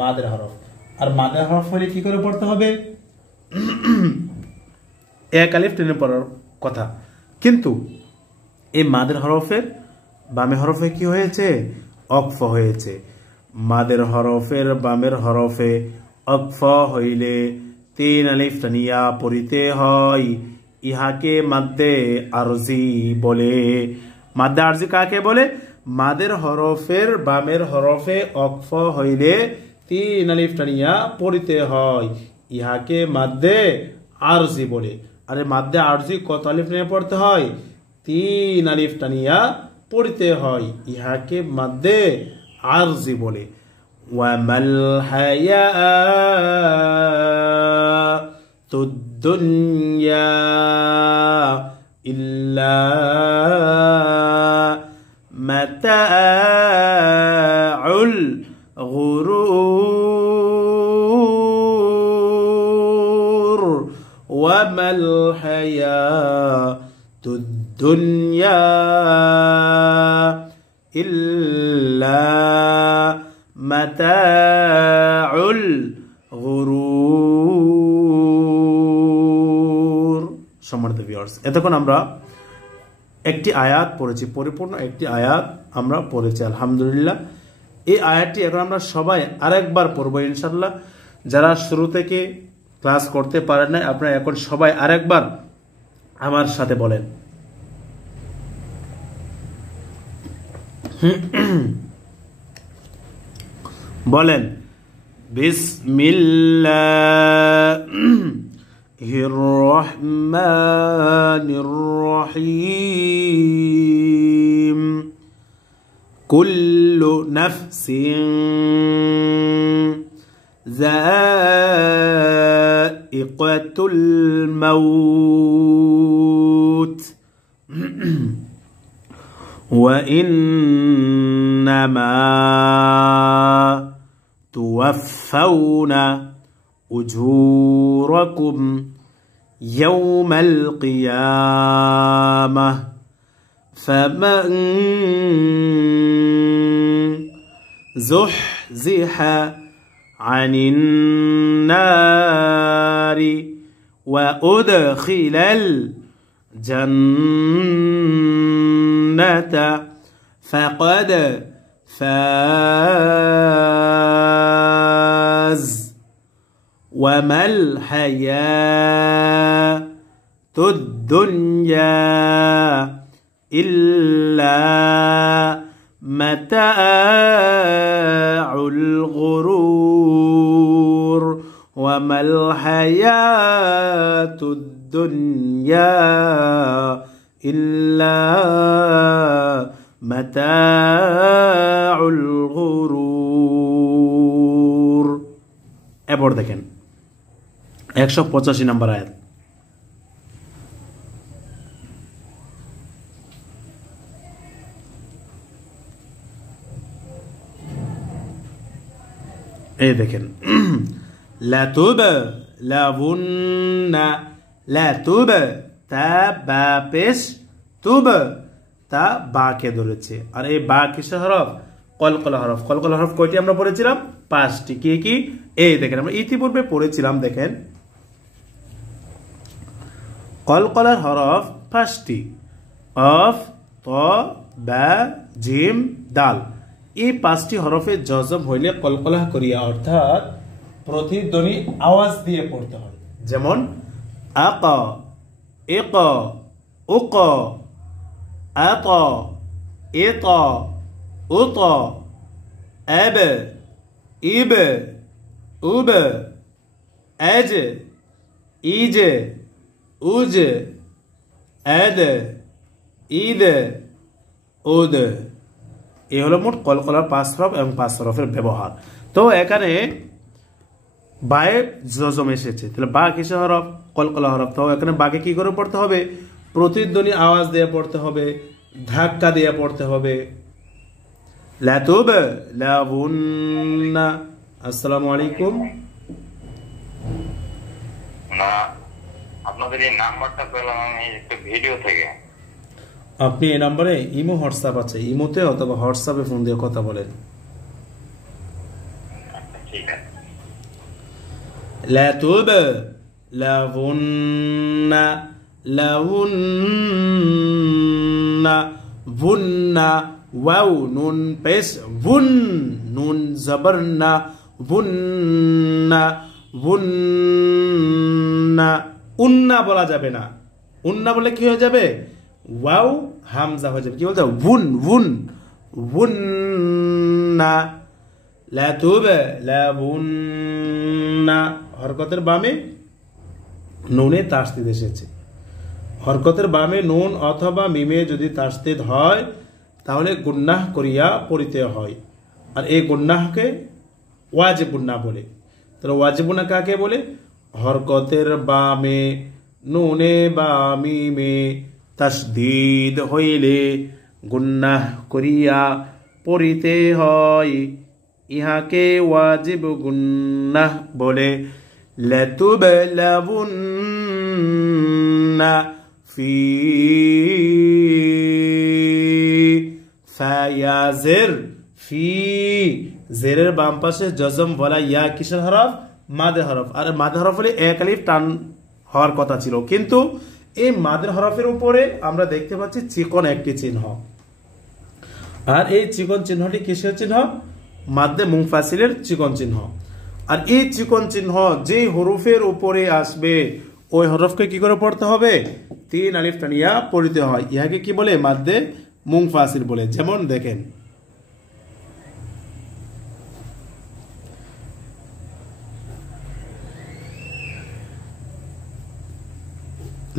মাদের হরফ আর মাদের হরফ হলে কি করে পড়তে হবে এক আলিফ টেনে পড়ার কথা কিন্তু এই মাদের হরফের বামে হরফে কি হয়েছে অকফ হয়েছে মাদের হরফের বামের হরফে অকফ হইলে তিন আলিফ টানিয়া পড়িতে হয় ইহাকে মাদ্দে আরজি বলে মাদ্দে আরজি কাকে বলে মাদের হরফের বামের হরফে অকফ হইলে তিন আলিফ টানিয়া পড়িতে হয় ইহাকে মাদ্দে আরজি বলে আরে মাদ্দে আরজি কত আলিফ নিয়ে পড়তে হয় তিন আলিফ টানিয়া পড়তে হয় ইহাকে মাদ্দে আরজি বলে ওয়ামাল হায়াতুদ দুনিয়া ইল্লা মাতাউল গুরুর ওয়ামাল হায়াতুদ দুনিয়া ইল্লা মাতাউল গুরুর সম্মানিত ভিউয়ার্স এতক্ষণ আমরা একটি আয়াত পড়েছি পরিপূর্ণ একটি আয়াত আমরা পড়েছি আলহামদুলিল্লাহ এই আয়াতটি এখন আমরা সবাই আরেকবার পড়বো ইনশাআল্লাহ যারা শুরু থেকে ক্লাস করতে পারেন না আপনারা এখন সবাই আরেকবার আমার সাথে বলেন বলেন বিসমিল্লাহির রহমানির রহিম কুল্লু নাফসিন যায়িকাতুল মাউত وإنما توفون أجوركم يوم القيامة فمن زحزح عن النار وأدخل الجنة فقد فاز وما الحياة الدنيا إلا متاع الغرور وما الحياة الدنيا إلا متاع الغرور এবার দেখেন 185 নম্বর আয়াত এই দেখেন লাতুব তা বা পেশ তুব তা বাকে ধরেছে আর এই বা কিসের হরফ কলকলা হরফ কলকলা হরফ কয়টি আমরা পড়েছিলাম 5টি কি কি এই দেখেন আমরা ইতিপূর্বে পড়েছিলাম দেখেন কলকলার হরফ 5টি কফ ত বা জিম দাল এই 5টি হরফে জজম হইলে কলকলা করিয়া অর্থাৎ প্রতিধ্বনি আওয়াজ দিয়ে পড়তে হয় যেমন আক ইক উক আত ইত উত আব ইব উব আজ ইজ উজ আদ ঈদ উদ এই হলো মোট কলকলার 5 হরফ এবং 5 হরফের ব্যবহার তো এখানে বায়ে জজম এসেছে তাহলে বা কিসের হরফ কলকলা হরফ তো এখানে বাকে কি করে পড়তে হবে প্রতিধ্বনি আওয়াজ দিয়ে পড়তে হবে ধাক্কা দিয়ে পড়তে হবে লাতুবলাউন্না। আসসালামু আলাইকুম। না, আপনাদের এই নাম্বারটা পেলাম আমি একটা ভিডিও থেকে। আপনি এই নম্বরে ইমো হোয়াটসঅ্যাপ আছে, ইমোতে অথবা হোয়াটসঅ্যাপে ফোন দিয়ে কথা বলেন। ঠিক আছে। লাতুবলাউন্না লাউন্না ভুন্না ওয়াও নুন পেশ ভুন নুন জবর না ভুন্না ভুন্না। উন্না বলা যাবে না, উন্না বলে কি হয়ে যাবে? ওয়াও হামজা হয়ে যাবে। কি বলতে হবে? ভুন ভুন ভুন্না। লাতুবলাউন্না হরকতের বামে নুনে তাসদিদ এসেছে। হরকতের বামে নুন অথবা মিমে যদি তাসদিদ হয় তাহলে গুন্নাহ করিয়া পড়িতে হয়। আর এই গুন্নাহকে ওয়াজিব গুন্নাহ বলে। তাহলে ওয়াজিব গুন্নাহ কাকে বলে? হরকতের বামে নুনে বা মিমে তাসদিদ হইলে গুন্নাহ করিয়া পড়িতে হয়, ইহাকে ওয়াজিব গুন্নাহ বলে। লাতুবলাউন্না ফি ফায়াজের ফি, জেরের বাম পাশে জজম বলা ইয়া কিসের হরফ? মাদের হরফ। আর মাদের হরফ হলে এক আলিফ টান হওয়ার কথা ছিল, কিন্তু এই মাদের হরফের উপরে আমরা দেখতে পাচ্ছি চিকন একটি চিহ্ন। আর এই চিকন চিহ্নটি কিসের চিহ্ন? মাদ্দে মুনফাসিলের চিকন চিহ্ন। আর এই চিকন চিহ্ন যে হরফের উপরে আসবে ওই হরফকে কি করে পড়তে হবে? 3 আলিফ টানিয়া পড়িতে হয়। ইহাকে কি বলে? মাদ্দে মুনফাসিল বলে। যেমন দেখেন,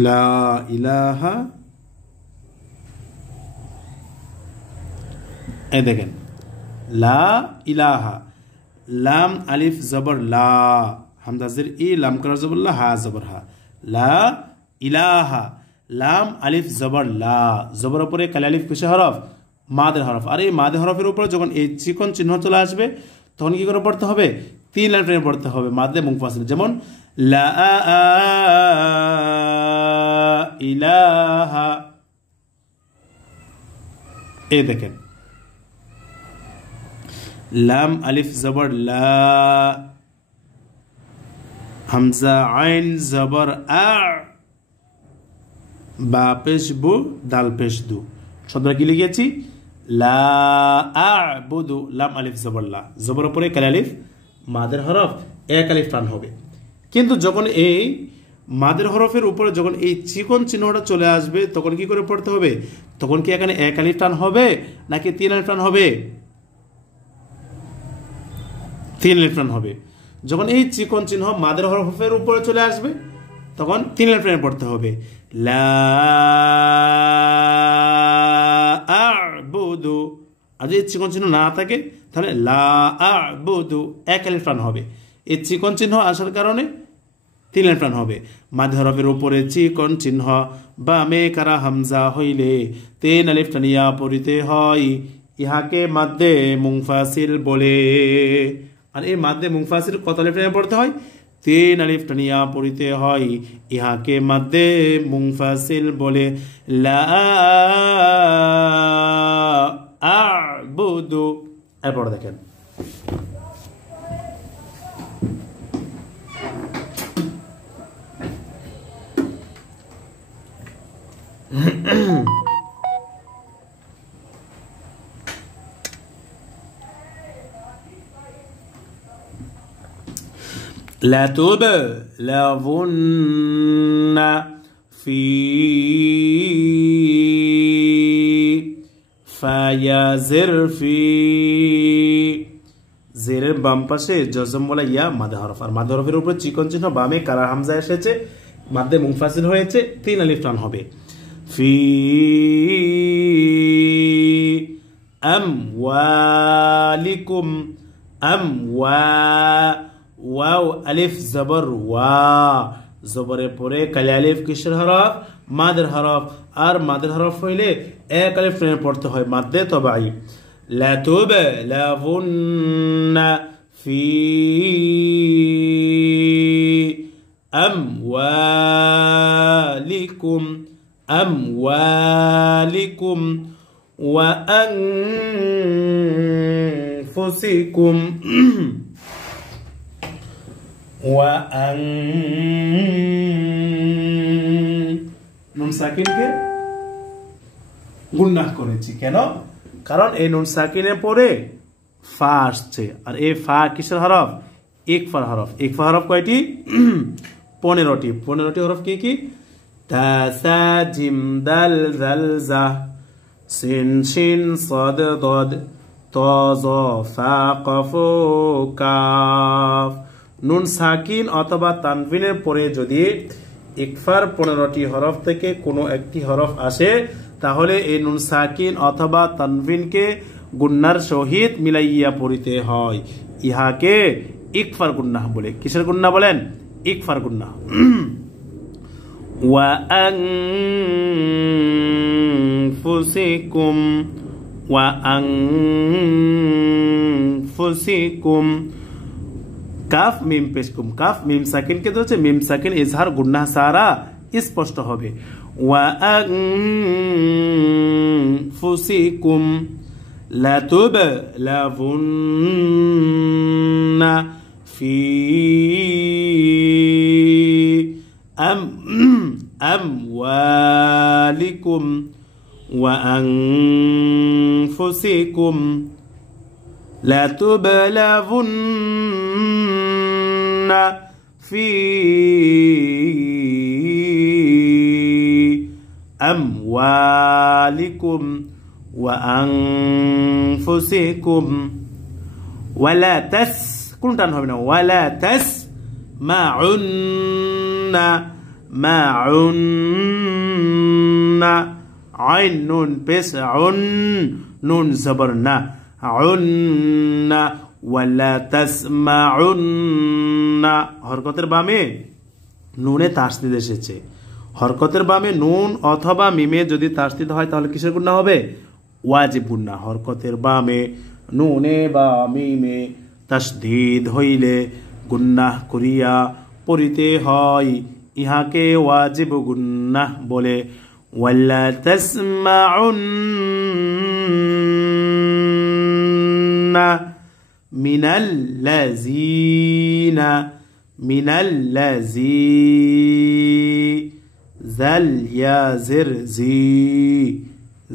লা ইলাহা, এই দেখেন লা ইলাহা, লাম আলিফ জবর লা, হামজা জের ই, লাম করা জবর লা, হা জবর হা। লা ইলাহা, লাম আলিফ জবর লা, জবর উপরে কালি আলিফ কিসের হরফ? মাদের হরফ। আর এই মাদের হরফের উপরে যখন এই চিকন চিহ্ন চলে আসবে তখন কি করে পড়তে হবে? 3 আলিফ টেনে পড়তে হবে মাদ্দে মুনফাসিল। যেমন লা ইলাহা, এই দেখেন লাম আলিফ জবর লা, হামজা আইন জবর আ, বা পেশ বু, দাল পেশ দু। শব্দটা কি লিখেছি? লা আ'বুদু, লাম আলিফ জবর লা, জবর উপরে কালি আলিফ, মাদের হরফ এক আলিফ টান হবে। কিন্তু যখন এই মাদের হরফের উপরে যখন এই চিকন চিহ্নটা চলে আসবে তখন কি করে পড়তে হবে? তখন কি এখানে এক আলিফ টান হবে নাকি 3 আলিফ টান হবে? 3 আলিফ টান হবে। যখন এই চিকন চিহ্ন মাদের হরফের উপরে চলে আসবে তখন 3 আলিফ টান পড়তে হবে। লা আ'বুদু। আর যদি চিকন চিহ্ন না থাকে তাহলে লা আ'বুদু, এক আলিফ টান হবে। এই চিকন চিহ্ন আসার কারণে 3 আলিফ টান হবে। মাদ হরফের উপরে চিকন চিহ্ন বামে কারা হামজা হইলে 3 আলিফ টানিয়া পড়িতে হয়, ইহাকে মাদ্দে মুনফাসিল বলে। আর এই মাদ্দে মুনফাসিল কত আলিফ টানিয়া পড়তে হয়? 3 আলিফ টানিয়া পড়িতে হয়, ইহাকে মাদ্দে মুনফাসিল বলে। লা আ'বুদু। এরপর দেখেন لتبلغن في ফায়াজের ফি, জেরের বাম পাশে জজম বলা ইয়া মাদ হরফ। আর মাদ হরফের উপরে চিকন চিহ্ন বামে কারা হামজা এসেছে, মাদ্দে মুনফাসিল হয়েছে, 3 আলিফ টান হবে। ফি আমওয়ালিকুম, আমওয়া, ওয়াও আলিফ জবর ওয়া, জবরের পরে কালি আলিফ কিসের হরফ? মাদের হরফ। আর মাদের হরফ হইলে এক আলিফ টেনে পড়তে হয় মাদ্দে তবাই। لتبلغن في أموالكم وأنفسكم নুন সাকিনকে গুন্নাহ করেছি কেন? কারণ এই নুন সাকিনের পরে ফা আসছে, আর এই ফা কিসের হরফ? ইকফার হরফ। ইকফা হরফ কয়টি? 15টি। 15টি হরফ কি কি? তা সা জিম দাল জাল জা সিন শিন সাদ দাদ তা যা ফা কফ কাফ। নুন সাকিন অথবা তানভিনের পরে যদি ইকফার 15টি হরফ থেকে কোনো একটি হরফ আসে, তাহলে এই নুন সাকিন অথবা তানভিনকে গুন্নার সহিত মিলাইয়া পড়িতে হয়। ইহাকে ইকফার গুন্নাহ বলে। কিসের গুন্নাহ বলেন? ইকফার গুন্নাহ। ওয়া আনফুসিকুম ওয়া আনফুসিকুম। কাফ মিম পেশকুম। কাফ মিম সাকিন কে হচ্ছে মিম সাকিন ইজহার গুন্নাহ সারা স্পষ্ট হবে। ওয়া আনফুসিকুম লাতুবলাগুন্না ফি আমওয়ালিকুম ওয়া আনফুসিকুম লাতুবলাগুন্না ফি আমওয়ালিকুম ওয়া আনফুসিকুম ওয়ালা তাস। কোন টান হবে না? ওয়ালা তাস মাউন্না মাউন্না আইন নুন পেশ আউন নুন জবর না আউন্না ওয়ালা তাসমাউন্না। হরকতের বামে নুনে তাসদিদ এসেছে। হরকতের বামে নুন অথবা মিমে যদি তাসদিদ হয় তাহলে কিসের গুন্নাহ হবে? ওয়াজিব গুন্নাহ। হরকতের বামে নুনে বা মিমে তাসদিদ হইলে গুন্নাহ করিয়া পড়িতে হয়, ইহাকে ওয়াজিব গুন্নাহ বলে। ওয়ালা তাসমাউন্না মিনাল্লাযীনা মিনাল্লাযী জাল ইয়া জির জি।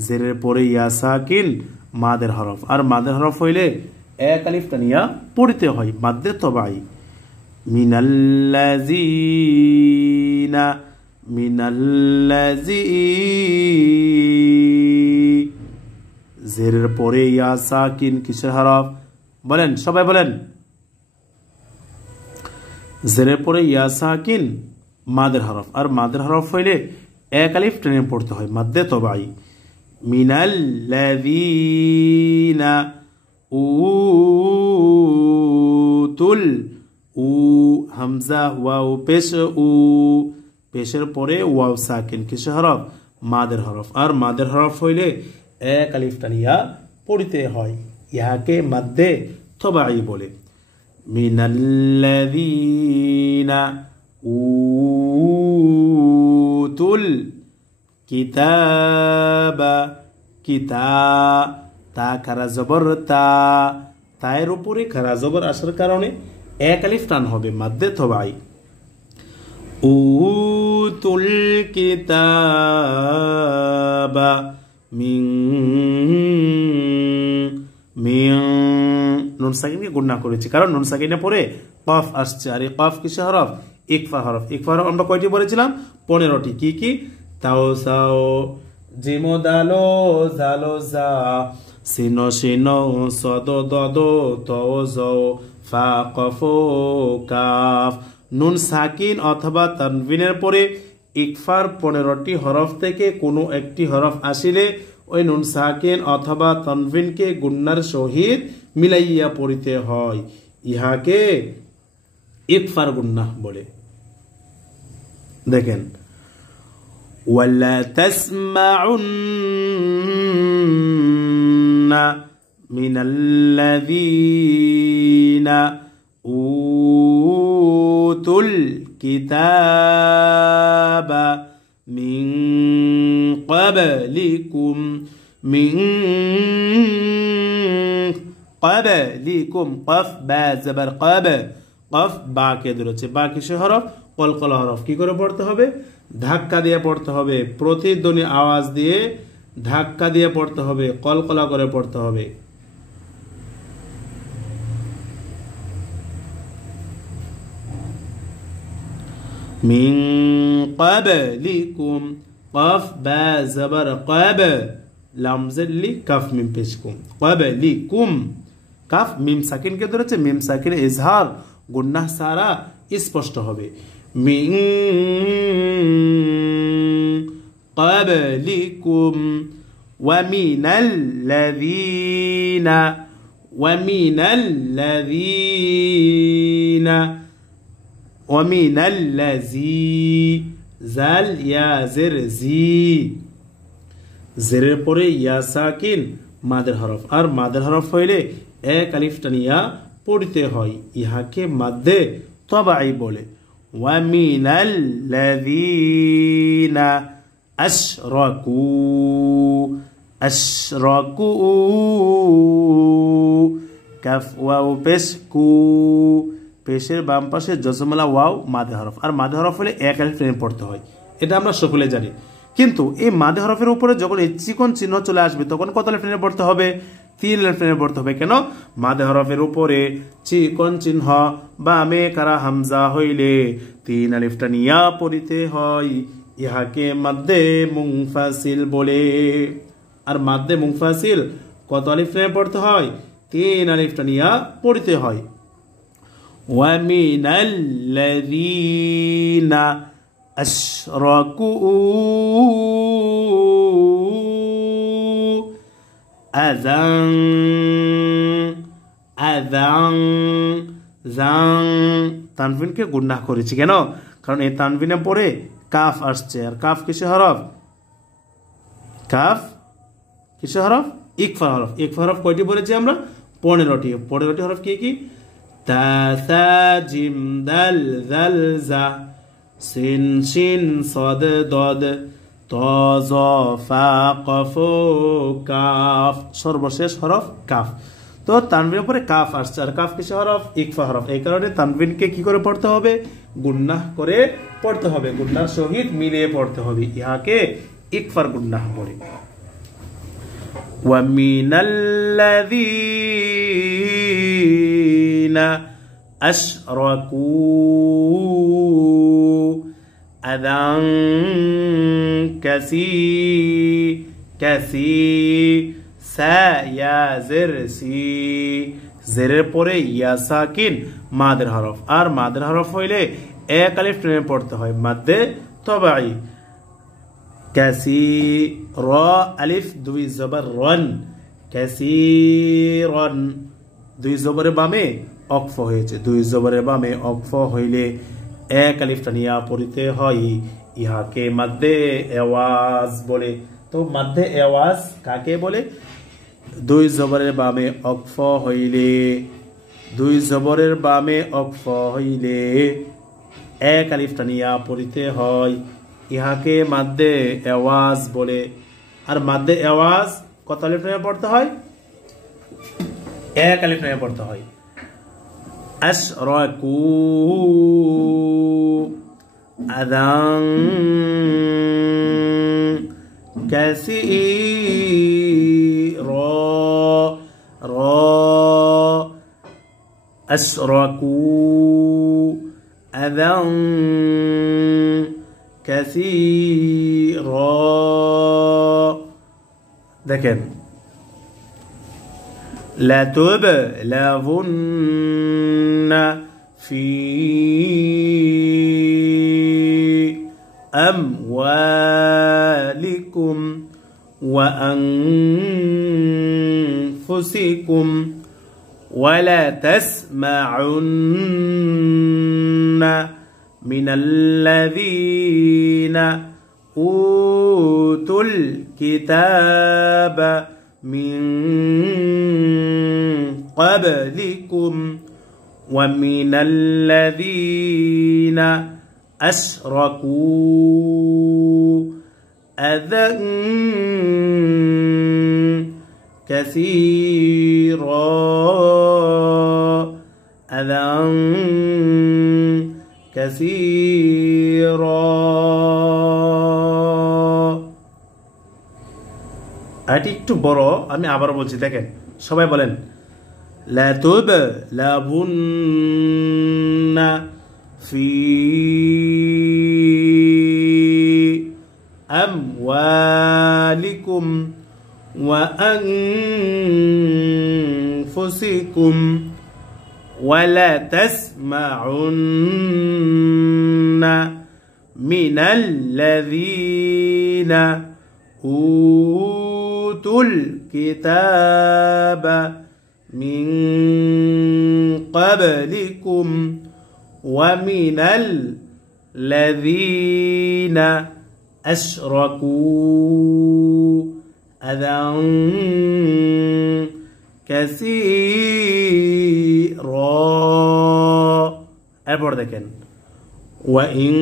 জেরের পরে ইয়া সাকিন মাদের হরফ, আর মাদের হরফ হইলে এক আলিফ টানিয়া পড়তে হয় মাদ্দে তবাই। মিনাল্লাযীনা মিনাল্লাযী। জেরের পরে ইয়া সাকিন কিসের হরফ? বলেন সবাই বলেন। জেরের পরে ইয়া সাকিন মাদের হরফ, আর মাদের হরফ হইলে এক আলিফ টেনে পড়তে হয় মাদ্দে তবাই। মিনাল্লাযীনা উতুল উ হামজা ওয়াও পেশ উ। পেশের পরে ওয়াও সাকিন কিসের হরফ? মাদের হরফ, আর মাদের হরফ হইলে এক আলিফ টানিয়া পড়িতে হয়, ইহাকে মাদ্দে তবাই বলে। মিনাল্লাযীনা উতুল কিতাবা। কিতা তা খারা জবর তা, তায়ের উপরে খারা জবর আসার কারণে এক আলিফ টান হবে মাদ্দে তবাই। উতুল কিতাবা মিন মিন। নুন সাকিনকে গুন্নাহ করেছি কারণ নুন সাকিনের পরে কফ আসছে, আর এই কফ কিসের হরফ? ইকফা হরফ। ইকফা হরফ আমরা কয়টি বলেছিলাম? 15টি। কি কি? তাও সাও জিমো দালো জালো জা সিনো সিনো সদ দদ তও জও ফা কফ কাফ। নুন সাকিন অথবা তানভিনের পরে ইকফার 15টি হরফ থেকে কোনো একটি হরফ আসিলে ওই নুন সাকিন অথবা তানভিনকে গুন্নার সহিত মিলাইয়া পড়িতে হয়, ইহাকে ইকফার গুন্নাহ বলে। দেখেন ওয়ালা তাসমাউন্না মিনাল্লাযীনা উতুল কিতাবা মিন ক্বাবলিকুম কফ বা জবর কব কফ বা কে ধরেছে বা কিসের হরফ কলকলা হরফ কি করে পড়তে হবে ধাক্কা দিয়ে পড়তে হবে প্রতিধ্বনি আওয়াজ দিয়ে ধাক্কা দিয়ে পড়তে হবে কলকলা করে পড়তে হবে মিন ক্বাবলিকুম কফ বা জবর কব লাম জেলি কাফ মিম পেশকুম ক্বাবলিকুম কাফ মিম সাকিন কে ধরেছে মিম সাকিন ইজহার গুন্নাহ সারা স্পষ্ট হবে মিন ক্বাবলিকুম ওয়া মিনাল্লাযী জাল ইয়া জের জি জেরের পরে ইয়া সাকিন মাদের হরফ আর মাদের হরফ হইলে এক আলিফ টানিয়া পড়তে হয় ইহাকে মাদ্দে তবাই বলে ওয়া মিনাল্লাযীনা আশরাকু কাফ ওয়াও পেশ কু পেশের বাম পাশে জজমালা ওয়াও মাদে হরফ আর মাদে হরফ হলে এক আলিফ টেনে পড়তে হয় এটা আমরা সকলে জানি কিন্তু এই মাদে হরফের উপরে যখন এই চিকন চিহ্ন চলে আসবে তখন কত আলিফ টেনে পড়তে হবে 3 আলিফ টেনে পড়তে হবে কেন মাদে হরফের উপরে চিকন চিহ্ন বামে কারা হামজা হইলে 3 আলিফ টানিয়া পড়িতে হয় ইহাকে মাদ্দে মুনফাসিল বলে আর মাদ্দে মুনফাসিল কত আলিফ টেনে পড়তে হয় 3 আলিফ টানিয়া পড়িতে হয় وَمِنَ أَشْرَكُوا তানভিনকে গুনাহ করেছি কেন কারণ এই তানভিনের পরে কাফ আসছে আর কাফ কিসের হরফ কাফ কিসের হরফ ইকফা হরফ কয়টি বলেছি আমরা 15টি হরফ কি কি তা সা জিম দাল জাল জা সিন শিন সদ দদ ত জ ফা কফ কাফ সর্বশেষ হরফ কাফ তো তানভিনের পরে কাফ আসছে আর কাফ কিসের হরফ ইকফা হরফ এই কারণে তানভিনকে কি করে পড়তে হবে গুনাহ করে পড়তে হবে গুনাহর সহিত মিলিয়ে পড়তে হবে ইহাকে ইকফার গুনাহ বলে ওয়া মিনাল্লাযীনা আশরাকু আযান কাসি সা ইয়া জের সি জেরের পরে ইয়া সাকিন মাদের হরফ আর মাদের হরফ হইলে এক আলিফ টেনে পড়তে হয় মাদ্দে তবাই কাসি র আলিফ দুই জবর রন কাসীরান দুই জবরের বামে অক্ফ হয়েছে দুই জবরের বামে অক্ফ হইলে এক আলিফ টানিয়া পড়িতে হয় ইহাকে মাদ্দে আওয়াজ বলে তো মাদ্দে আওয়াজ কাকে বলে দুই জবরের বামে অক্ফ হইলে এক আলিফ টানিয়া পড়িতে হয় ইহাকে মাদ্দে আওয়াজ বলে আর মাদ্দে আওয়াজ কত আলিফ টানিয়া পড়তে হয় এক আলিফ টানিয়া পড়তে হয় আশরাকু আযান কাসীরা أشركوا أذى كثيرا দেখেন لتبلغن في أموالكم وأنفسكم ولا تسمعن من الذين أوتوا الكتاب من قبلكم ومن الذين أشركوا أذى كثيرا أذى كثيرا এটি একটু বড় আমি আবার বলছি দেখেন সবাই বলেন লা তুবলাবুন্না ফি আমওয়ালিকুম ওয়া আনফুসিকুম ওয়া লা তাসমাউন্না মিনাল্লাযীনা উতুল কিতাবা من قبلكم ومن الذين أشركوا أذى كثيرا এরপর দেখেন وإن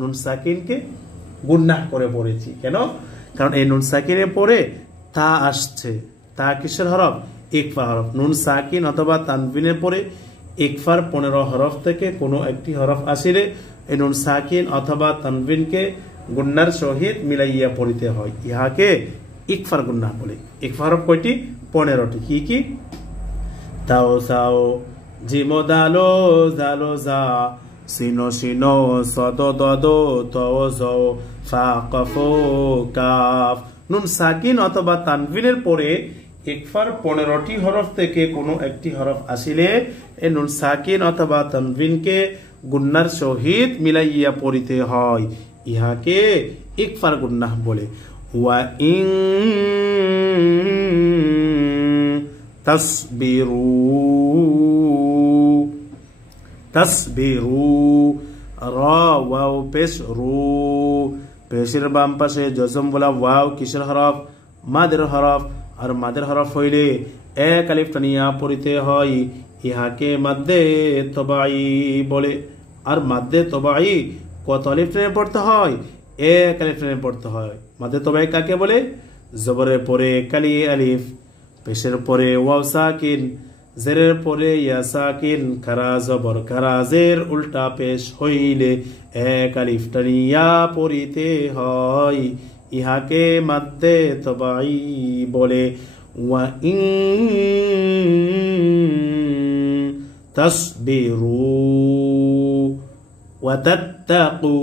নুন সাকিনকে গুনাহ করে পড়েছি কেন কারণ এই নুন সাকিনের পরে তা আসছে তা কিসের হরফ ইকফা হরফ নুন সাকিন অথবা তানবিনের পরে ইকফার 15 হরফ থেকে কোনো একটি হরফ আসিলে এই নুন সাকিন অথবা তানবিনকে গুনার সহিত মিলাইয়া পড়িতে হয় ইহাকে ইকফার গুনাহ বলে ইকফা হরফ কয়টি 15টি কি কি তাও সাও জিম দালো জালো জা সিনো সিনো সদ দদো তও জও ফা কফো কাফ নুন সাকিন অথবা তানবিনের পরে ইকফার 15টি হরফ থেকে কোনো একটি হরফ আসিলে এই নুন সাকিন অথবা তানবিনকে গুন্নার সহিত মিলাইয়া পড়িতে হয় ইহাকে ইকফার গুন্নাহ বলে ওয়া ইন তাসবিরু রা ওয়াও পেশ রু পেশের বাম পাশে জজম বলা ওয়াও কিসের হরফ মাদের হরফ আর মাদের হরফ হইলে এক আলিফ টানিয়া পড়িতে হয় ইহাকে মাদ্দে তবাই বলে আর মাদ্দে তবাই কত আলিফ টেনে পড়তে হয় এক আলিফ টেনে পড়তে হয় মাদ্দে তবাই কাকে বলে জবরের পরে কালি আলিফ পেশের পরে ওয়াও সাকিন জেরের পরে ইয়া সাকিন খারা জবর খারা জের উল্টা পেশ হইলে এক আলিফ টানিয়া পড়িতে হয় ইহাকে মাদ্দে তবাই বলে ওয়া ইন তাসবিরু ওয়া তাত্তাকু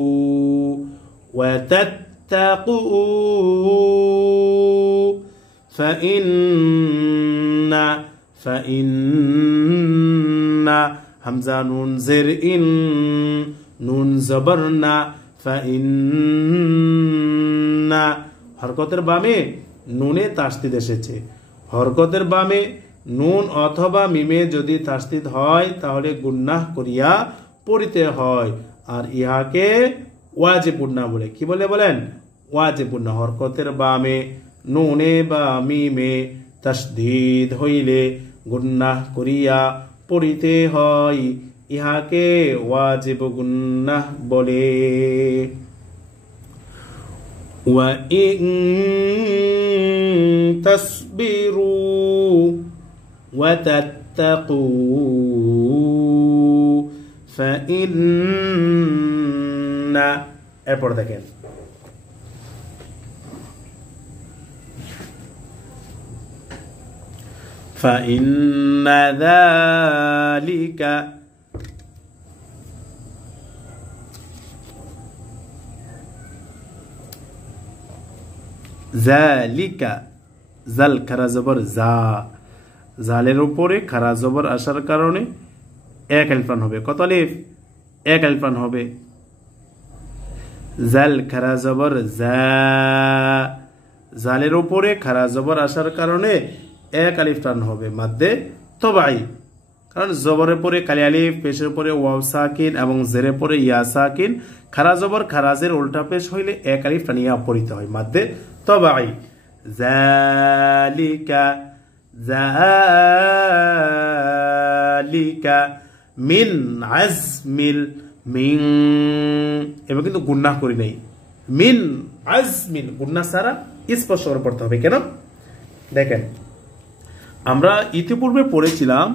فإن همزة نون زر إن نون زبرنا فإن হরকতের বামে নুনে তাসদিদ এসেছে হরকতের বামে নুন অথবা মিমে যদি তাসদিদ হয় তাহলে গুন্নাহ করিয়া পড়িতে হয় আর ইহাকে ওয়াজিব গুন্নাহ বলে কি বলে বলেন ওয়াজিব গুন্নাহ হরকতের বামে নুনে বা মিমে তাসদিদ হইলে গুন্নাহ করিয়া পড়িতে হয় ইহাকে ওয়াজিব গুন্নাহ বলে ওয়া ইন তাসবিরু ওয়া তাত্তাকু ফাইন্না এরপর দেখেন فإن ذلك জাল খারা জবর জা জালের উপরে খারা জবর আসার কারণে এক আলিফ টান হবে কত আলিফ এক আলিফ টান হবে জাল খারা জবর জা জালের উপরে খারা জবর আসার কারণে এক আলিফ টান হবে মাদ্দে তবাই কারণ জবরের পরে কালি আলিফ, পেশের পরে ওয়াও সাকিন এবং জেরের পরে ইয়া সাকিন, খারা জবর খারাজের উল্টা পেশ হইলে এক আলিফ টানিয়া পড়িতে হয় মাদ্দে তবাই। যালিকা যালিকা মিন আজমিল, মিন এবার কিন্তু গুন্নাহ করি নাই, মিন আজমিন গুন্নাহ সারা স্পষ্ট করে পড়তে হবে। কেন দেখেন, আমরা ইতিপূর্বে পড়েছিলাম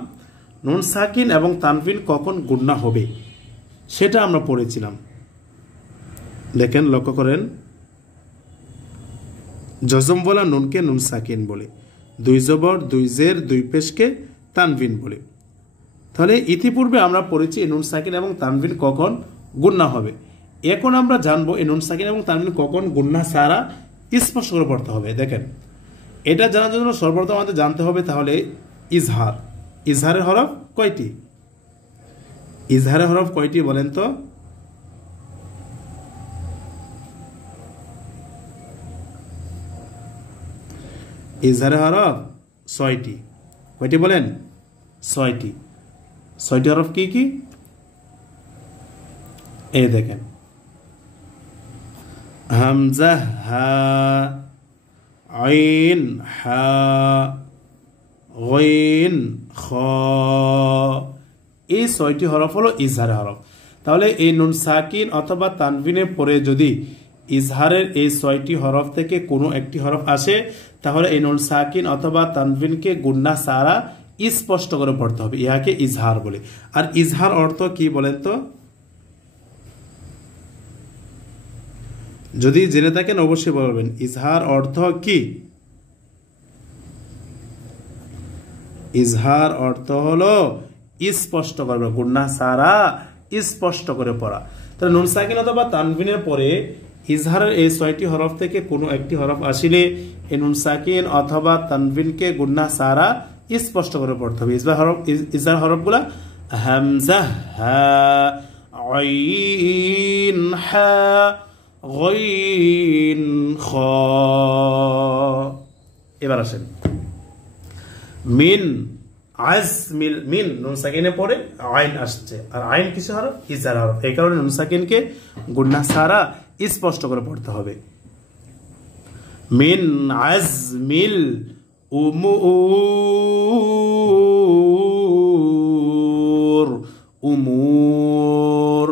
নুন সাকিন এবং তানভিন কখন গুন্নাহ হবে সেটা আমরা পড়েছিলাম। দেখেন, লক্ষ্য করেন, জজম বলা নুনকে নুন সাকিন বলে, দুই জবর দুই জের দুই পেশকে তানভিন বলে। তাহলে ইতিপূর্বে আমরা পড়েছি এই নুন সাকিন এবং তানভিন কখন গুন্নাহ হবে। এখন আমরা জানবো এই নুন সাকিন এবং তানভিন কখন গুন্নাহ সারা স্পষ্ট করে পড়তে হবে। দেখেন, এটা জানার জন্য সর্বপ্রথম আমাদের জানতে হবে তাহলে ইজহার। ইজহারের হরফ কয়টি? ইজহারের হরফ কয়টি বলেন তো? ইজহারের হরফ 6টি। কয়টি বলেন? 6টি। 6টি হরফ কি কি? এই দেখেন, হামজা হা, আইন হা, গইন খ, এই 6টি হরফ হলো ইজহারের হরফ। তাহলে এই নুন সাকিন অথবা তানভিনের পরে যদি ইজহারের এই 6টি হরফ থেকে কোনো একটি হরফ আসে তাহলে এই নুন সাকিন অথবা তানভিনকে গুন্নাহ সারা স্পষ্ট করে পড়তে হবে, ইহাকে ইজহার বলে। আর ইজহার অর্থ কি বলেন তো? যদি জেনে থাকেন অবশ্যই বলবেন, ইজহার অর্থ কি? ইজহার অর্থ হলো স্পষ্ট করবে, গুন্নাহ সারা স্পষ্ট করে পড়া। তাহলে নুন সাকিন অথবা তানভিনের পরে ইজহারের এই 6টি হরফ থেকে কোনো একটি হরফ আসিলে এই নুন সাকিন অথবা তানভিনকে গুন্নাহ সারা স্পষ্ট করে পড়তে হবে। ইজহার হরফগুলা হামজা হা, আইন হা, গইন খ। এবার আসেন, মিন আজমিল, মিন নুন সাকিনের পরে আইন আসছে, আর আইন কিসের হরফ? ইজহার হরফ। এই কারণে নুন সাকিনকে গুন্নাহ সারা স্পষ্ট করে পড়তে হবে। মিন আজমিল উমুর, উমুর,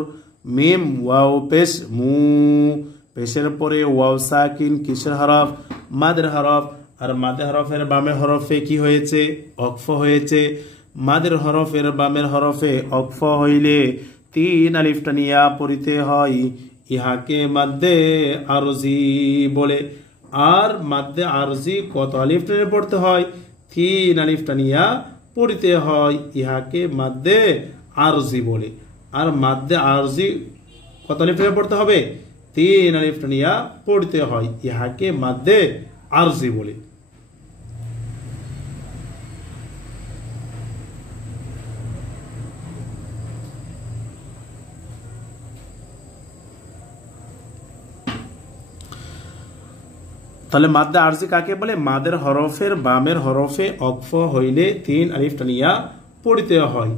মিম ওয়াও পেশ মু, পেশের পরে ওয়াও সাকিন কিসের হরফ? মাদের হরফ। আর মাদের হরফের বামের হরফে কি হয়েছে? অক্ফ হয়েছে। মাদের হরফের বামের হরফে অক্ফ হইলে 3 আলিফ টানিয়া পড়িতে হয়, ইহাকে মাদ্দে আরজি বলে। আর মাদ্দে আরজি কত আলিফ টানিয়ে পড়তে হয়? 3 আলিফ টানিয়া পড়িতে হয়, ইহাকে মাদ্দে আরজি বলে। আর মাদ্দে আরজি কত আলিফ টানিয়ে পড়তে হবে? 3 আলিফ টানিয়া পড়তে হয়, ইহাকে মাদ্দে আরজি বলে। তাহলে মাদ্দে আরজি কাকে বলে? মাদের হরফের বামের হরফে অক্ফ হইলে 3 আলিফ টানিয়া পড়িতে হয়,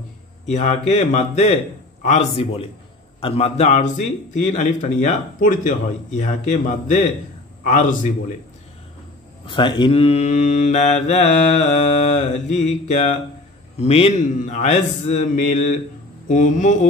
ইহাকে মাদ্দে আরজি বলে। আর মাদ্দে আরজি 3 আলিফ টানিয়া পড়িতে হয়, ইহাকে মাদ্দে আরজি বলে। فإن ذلك من عزم الأمور